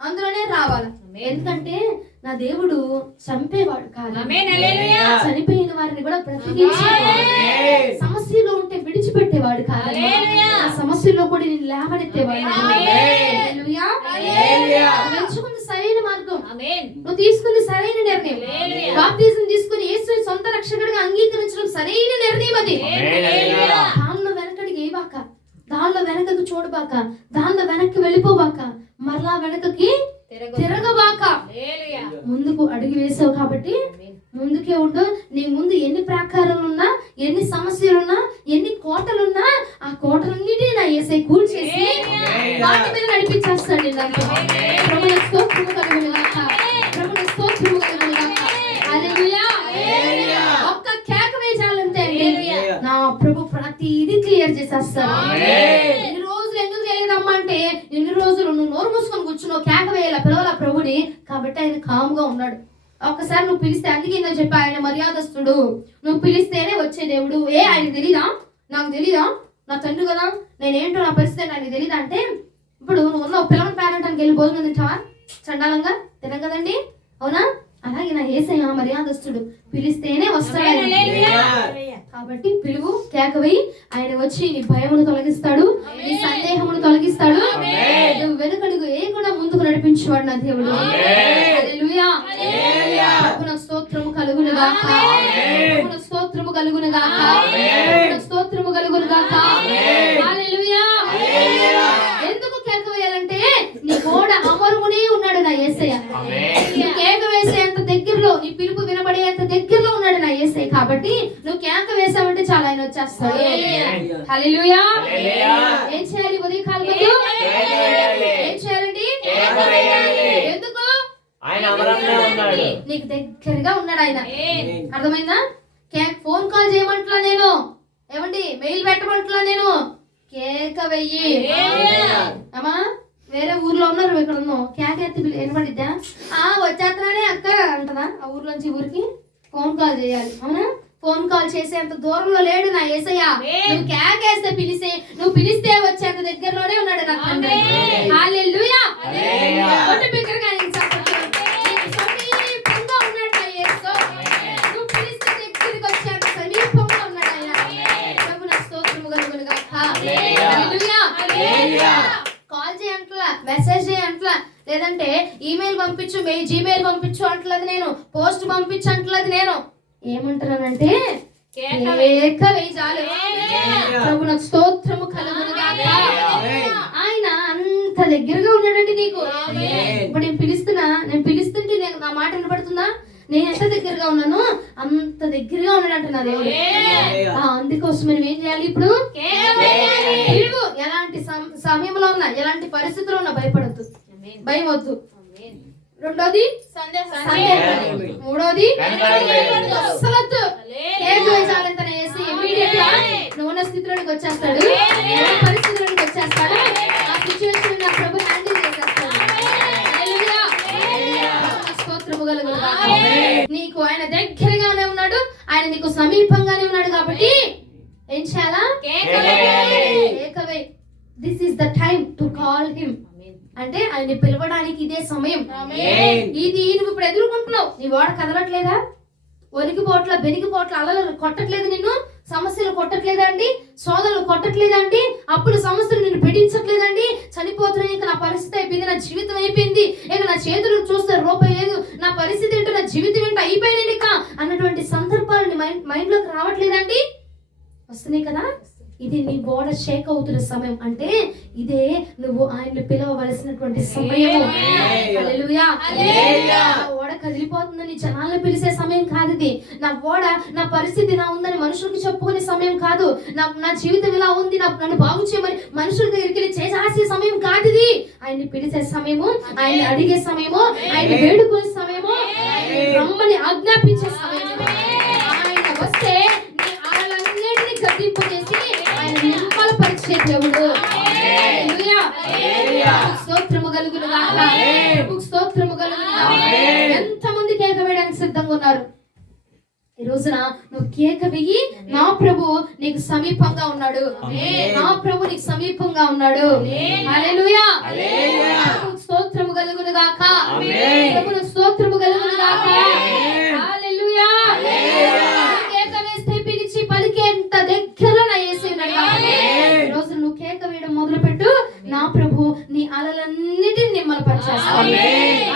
అందులోనే రావాలి. ఎందుకంటే నా దేవుడు చంపేవాడు కాదు, చనిపోయిన వారిని కూడా బ్రతికించేవాడు. సమస్యలో ఉంటే విడిచిపెట్టేవాడు కాదు, ఆ సమస్యలో కూడా నేను లేవనెత్తేవాడు. ఎంచుకున్న సరైన మార్గం, నువ్వు తీసుకున్న సరైన నిర్ణయం, బాప్తిజం తీసుకుని యేసు సొంత రక్షకుడిగా అంగీకరించడం సరైన నిర్ణయం. అది దానిలో వెనకడికి వేయబాక, దానిలో వెనకకు చూడబాక, దానిలో వెనక్కి వెళ్ళిపోబాక, మరలా వెనకకి తిరగబాక. ముందుకు అడుగు వేసావు కాబట్టి ముందుకే ఉండు. నీ ముందు ఎన్ని ప్రాకారాలున్నా, ఎన్ని సమస్యలున్నా, ఎన్ని కోటలున్నా, ఆ కోటలన్నిటినీ నా యేసయ్య కూల్చేసి వాటి మీద నడిపించేస్తాడు. ప్రభువుని స్తోత్రము కలుగును గాక. ప్రభువుని స్తోత్రము కలుగును గాక. హల్లెలూయా. ఒక్క కేక వేయాలంటే నా ప్రభు ప్రతిదీ క్లియర్ చేసేస్తాడు. ఈ రోజులు ఎందుకు చేయలేదు పిలవలేదమ్మా అంటే ఎన్ని రోజులు నువ్వు నోరు మూసుకొని కూర్చున్నావు, కేక వేయాల పిలవాల ప్రభుని, కాబట్టి ఆయన కాముగా ఉన్నాడు. ఒక్కసారి నువ్వు పిలిస్తే, అందుకే నేను చెప్పి ఆయన మర్యాదస్తుడు, నువ్వు పిలిస్తేనే వచ్చే దేవుడు. ఆయన తెలీదా, నాకు తెలీదా, నా తండ్రి కదా, నేనేంటో నా పరిస్థితి ఆయనకు తెలీదా అంటే, ఇప్పుడు నువ్వు ఉన్న పిల్లల పేరెంటానికి వెళ్ళి భోజనం తింటావా? చండాలంగా తినం కదండి, అవునా? అలాగే నా యేసయ్య మర్యాదస్తుడు, పిలిస్తేనే వస్తాడు. కాబట్టి పిలువు, కేకవేయి, ఆయన వచ్చి నీ భయమును తొలగిస్తాడు, నీ సందేహమును తొలగిస్తాడు, నువ్వు వెనుకడుగు వేయకుండా ముందుకు నడిపించేవాడు నా దేవుడు. హల్లెలూయా. ప్రభువునకు స్తోత్రము కలుగును గాక, ప్రభువునకు స్తోత్రము కలుగును గాక, ప్రభువునకు స్తోత్రము కలుగును గాక. హల్లెలూయా. ఎందుకు కేక వేయాలంటే నీ గోడ అమరుమునే ఉన్నాడు నా యేసయ్య. నీ కేక వేసేంత దగ్గరలో, నీ పిలుపు వినబడేంత దగ్గరలో ఉన్నాడు నా యేసయ్య. కాబట్టి నువ్వు కేక వేసావంటే చాలా ఆయన వచ్చేస్తాడు. హల్లెలూయా. ఏం చేయాలి? ఉదయకాలం ఏం చేయాలండి? ఎందుకు? నీకు దగ్గరగా ఉన్నాడు ఆయన. అర్థమైందా? ఫోన్ కాల్ చేయమంటలా నేను, ఏమండి మెయిల్ పెట్టమంటలా నేను, కేక వెయ్యి. అమ్మా వేరే ఊర్లో ఉన్నారు, ఇక్కడ ఉన్నావు, కేక ఎత్తి వినపడిద్దా? వచ్చేస్తున్నానే అక్క అంటదా? ఆ ఊర్లోంచి ఊరికి ఫోన్ కాల్ చేయాలి, అవునా? ఫోన్ కాల్ చేసేంత దూరంలో లేడు నా యేసయ్య. నువ్వు కేకేస్తే నువ్వు పిలిస్తే వచ్చేంత దగ్గరలోనే ఉన్నాడు నా తండ్రి. హల్లెలూయా. కొట్టు బిగ్గరగా నీకు సమీపంగా ఉన్నాడు నా యేసు. నువ్వు పిలిస్తే దగ్గరికి వచ్చేంత సమీపంగా ఉన్నాడు ఆయన. ప్రభువునకు స్తోత్రము కలుగును గాక. హల్లెలూయా. కాల్ చేయంట్లా, మెసేజ్ చేయంట్లా, లేదంటే ఈమెయిల్ పంపించు, జీమెయిల్ పంపించు అంటలేదు నేను, పోస్ట్ పంపించు అంటలేదు నేను. ఏమంటున్నానంటే కేక వేయి చాలు. ప్రభువునకు స్తోత్రము కలుగును గాక. ఆయన అంత దగ్గరగా ఉన్నాడండి నీకు. ఇప్పుడు నేను పిలుస్తుంటే నా మాట వినపడుతుందా? నేను ఎంత దగ్గరగా ఉన్నాను అంత దగ్గరగా ఉన్నాడంట నా దేవుడు. అందుకోసం మనం ఏం చేయాలి? ఇప్పుడు ఎలాంటి సమయంలో ఉన్నా, ఎలాంటి పరిస్థితుల్లో ఉన్నా భయపడద్దు, భయం వద్దు. రెండోది మూడోది అసలొద్దు. నువ్వు ఉన్న స్థితిలోనికి వచ్చేస్తాడు, పరిస్థితుల్లోనికి వచ్చేస్తాడు, ఆ సిచ్యువేషన్ నా ప్రభు హ్యాండిల్ చేసేస్తాడు. స్తోత్రము కలుగును గాక. నీకు ఆయన దగ్గరగానే ఉన్నాడు, ఆయన నీకు సమీపంగానే ఉన్నాడు. కాబట్టి ఏం చేయాలా? కేకవే. This is the time to call him. అంటే ఆయన్ని పిలవడానికి ఇదే సమయం. ఇది నువ్వు ఇప్పుడు ఎదుర్కొంటున్నావు, నీ వాడ కదలట్లేదా? వణికిపోట్ల బెనికిపోట్ల అలలు కొట్టట్లేదు, నిన్ను సమస్యలు కొట్టట్లేదండి, సోదరులు కొట్టట్లేదండి, అప్పుడు సమస్యలు నిన్ను పీడించట్లేదండి. చనిపోతున్నాయి, ఇంకా నా పరిస్థితి అయిపోయింది, నా జీవితం అయిపోయింది, ఇక నా చేతులు చూస్తే రూపాయి లేదు, నా పరిస్థితి ఏంటో, నా జీవితం ఏంటో అయిపోయింది ఇక అన్నటువంటి సందర్భాలు నీ మైండ్ లోకి రావట్లేదండి? వస్తున్నాయి కదా. ఇది నీ గోడ షేక్ అవుతున్న సమయం. అంటే ఇదే నువ్వు ఆయన్ని పిలవవలసినటువంటి సమయం. హల్లెలూయా. ఓడ కదిలిపోతుందని జనాలను పిలిచే సమయం కాదు ఇది. నా ఓడ, నా పరిస్థితి ఇలా ఉందని మనుషులకు చెప్పుకునే సమయం కాదు. నా జీవితం ఇలా ఉంది, నన్ను బాగు చేయమని మనుషుల దగ్గరికి చేసే సమయం కాదు ఇది. ఆయన్ని పిలిచే సమయము, ఆయన్ని అడిగే సమయము, ఆయన్ని వేడుకునే సమయము, రమ్మని ఆజ్ఞాపించే సమయం. ఆయన వస్తే నీ ఆలన్నిటిని గద్దింపు చేసి ఆయన నిమ్మలపరిచే దేవుడు. స్తోత్రము కలుగును గాక. స్తోత్రము కలుగును గాక. ఎంతమంది కేక వేయడానికి సిద్ధంగా ఉన్నారు? ఈ రోజున నువ్వు కేక వెయ్యి, నా ప్రభు నీకు సమీపంగా ఉన్నాడు, నా ప్రభు నీకు సమీపంగా ఉన్నాడు. హల్లెలూయా. స్తోత్రము కలుగును గాక. ప్రభువుకు స్తోత్రము కలుగును గాక. హల్లెలూయా. కేక వేస్తే పిలిచి పలికేంత దగ్గరలో నా యేసు ఉన్నాడు. కాబట్టి ఈ రోజు నువ్వు కేక వేయడం మొదలుపెట్టు, నా ప్రభు నీ అలలన్నిటిని నిమ్మలపరిచేస్తాడు.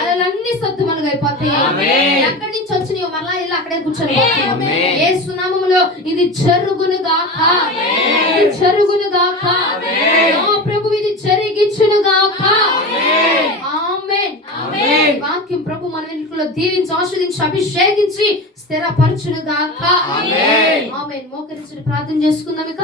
అలలన్నీ సద్దుమలుగైపోతాయి. ఎక్కడి నుంచి వచ్చి నీవు మరలా వెళ్ళి అక్కడే కూర్చొని యేసు నామములో ఇది జరుగును గాక, ఇది జరుగును గాక. నా ప్రభు ఇది జరిగించును గాక. ఆమేన్. వాక్యం ప్రభు మన ఇంట్లో దీవించి ఆశీర్వదించి అభిషేకించి స్థిరపరచును గాక. ఆమేన్. మోకరించి ప్రార్థన చేసుకుందాం ఇక.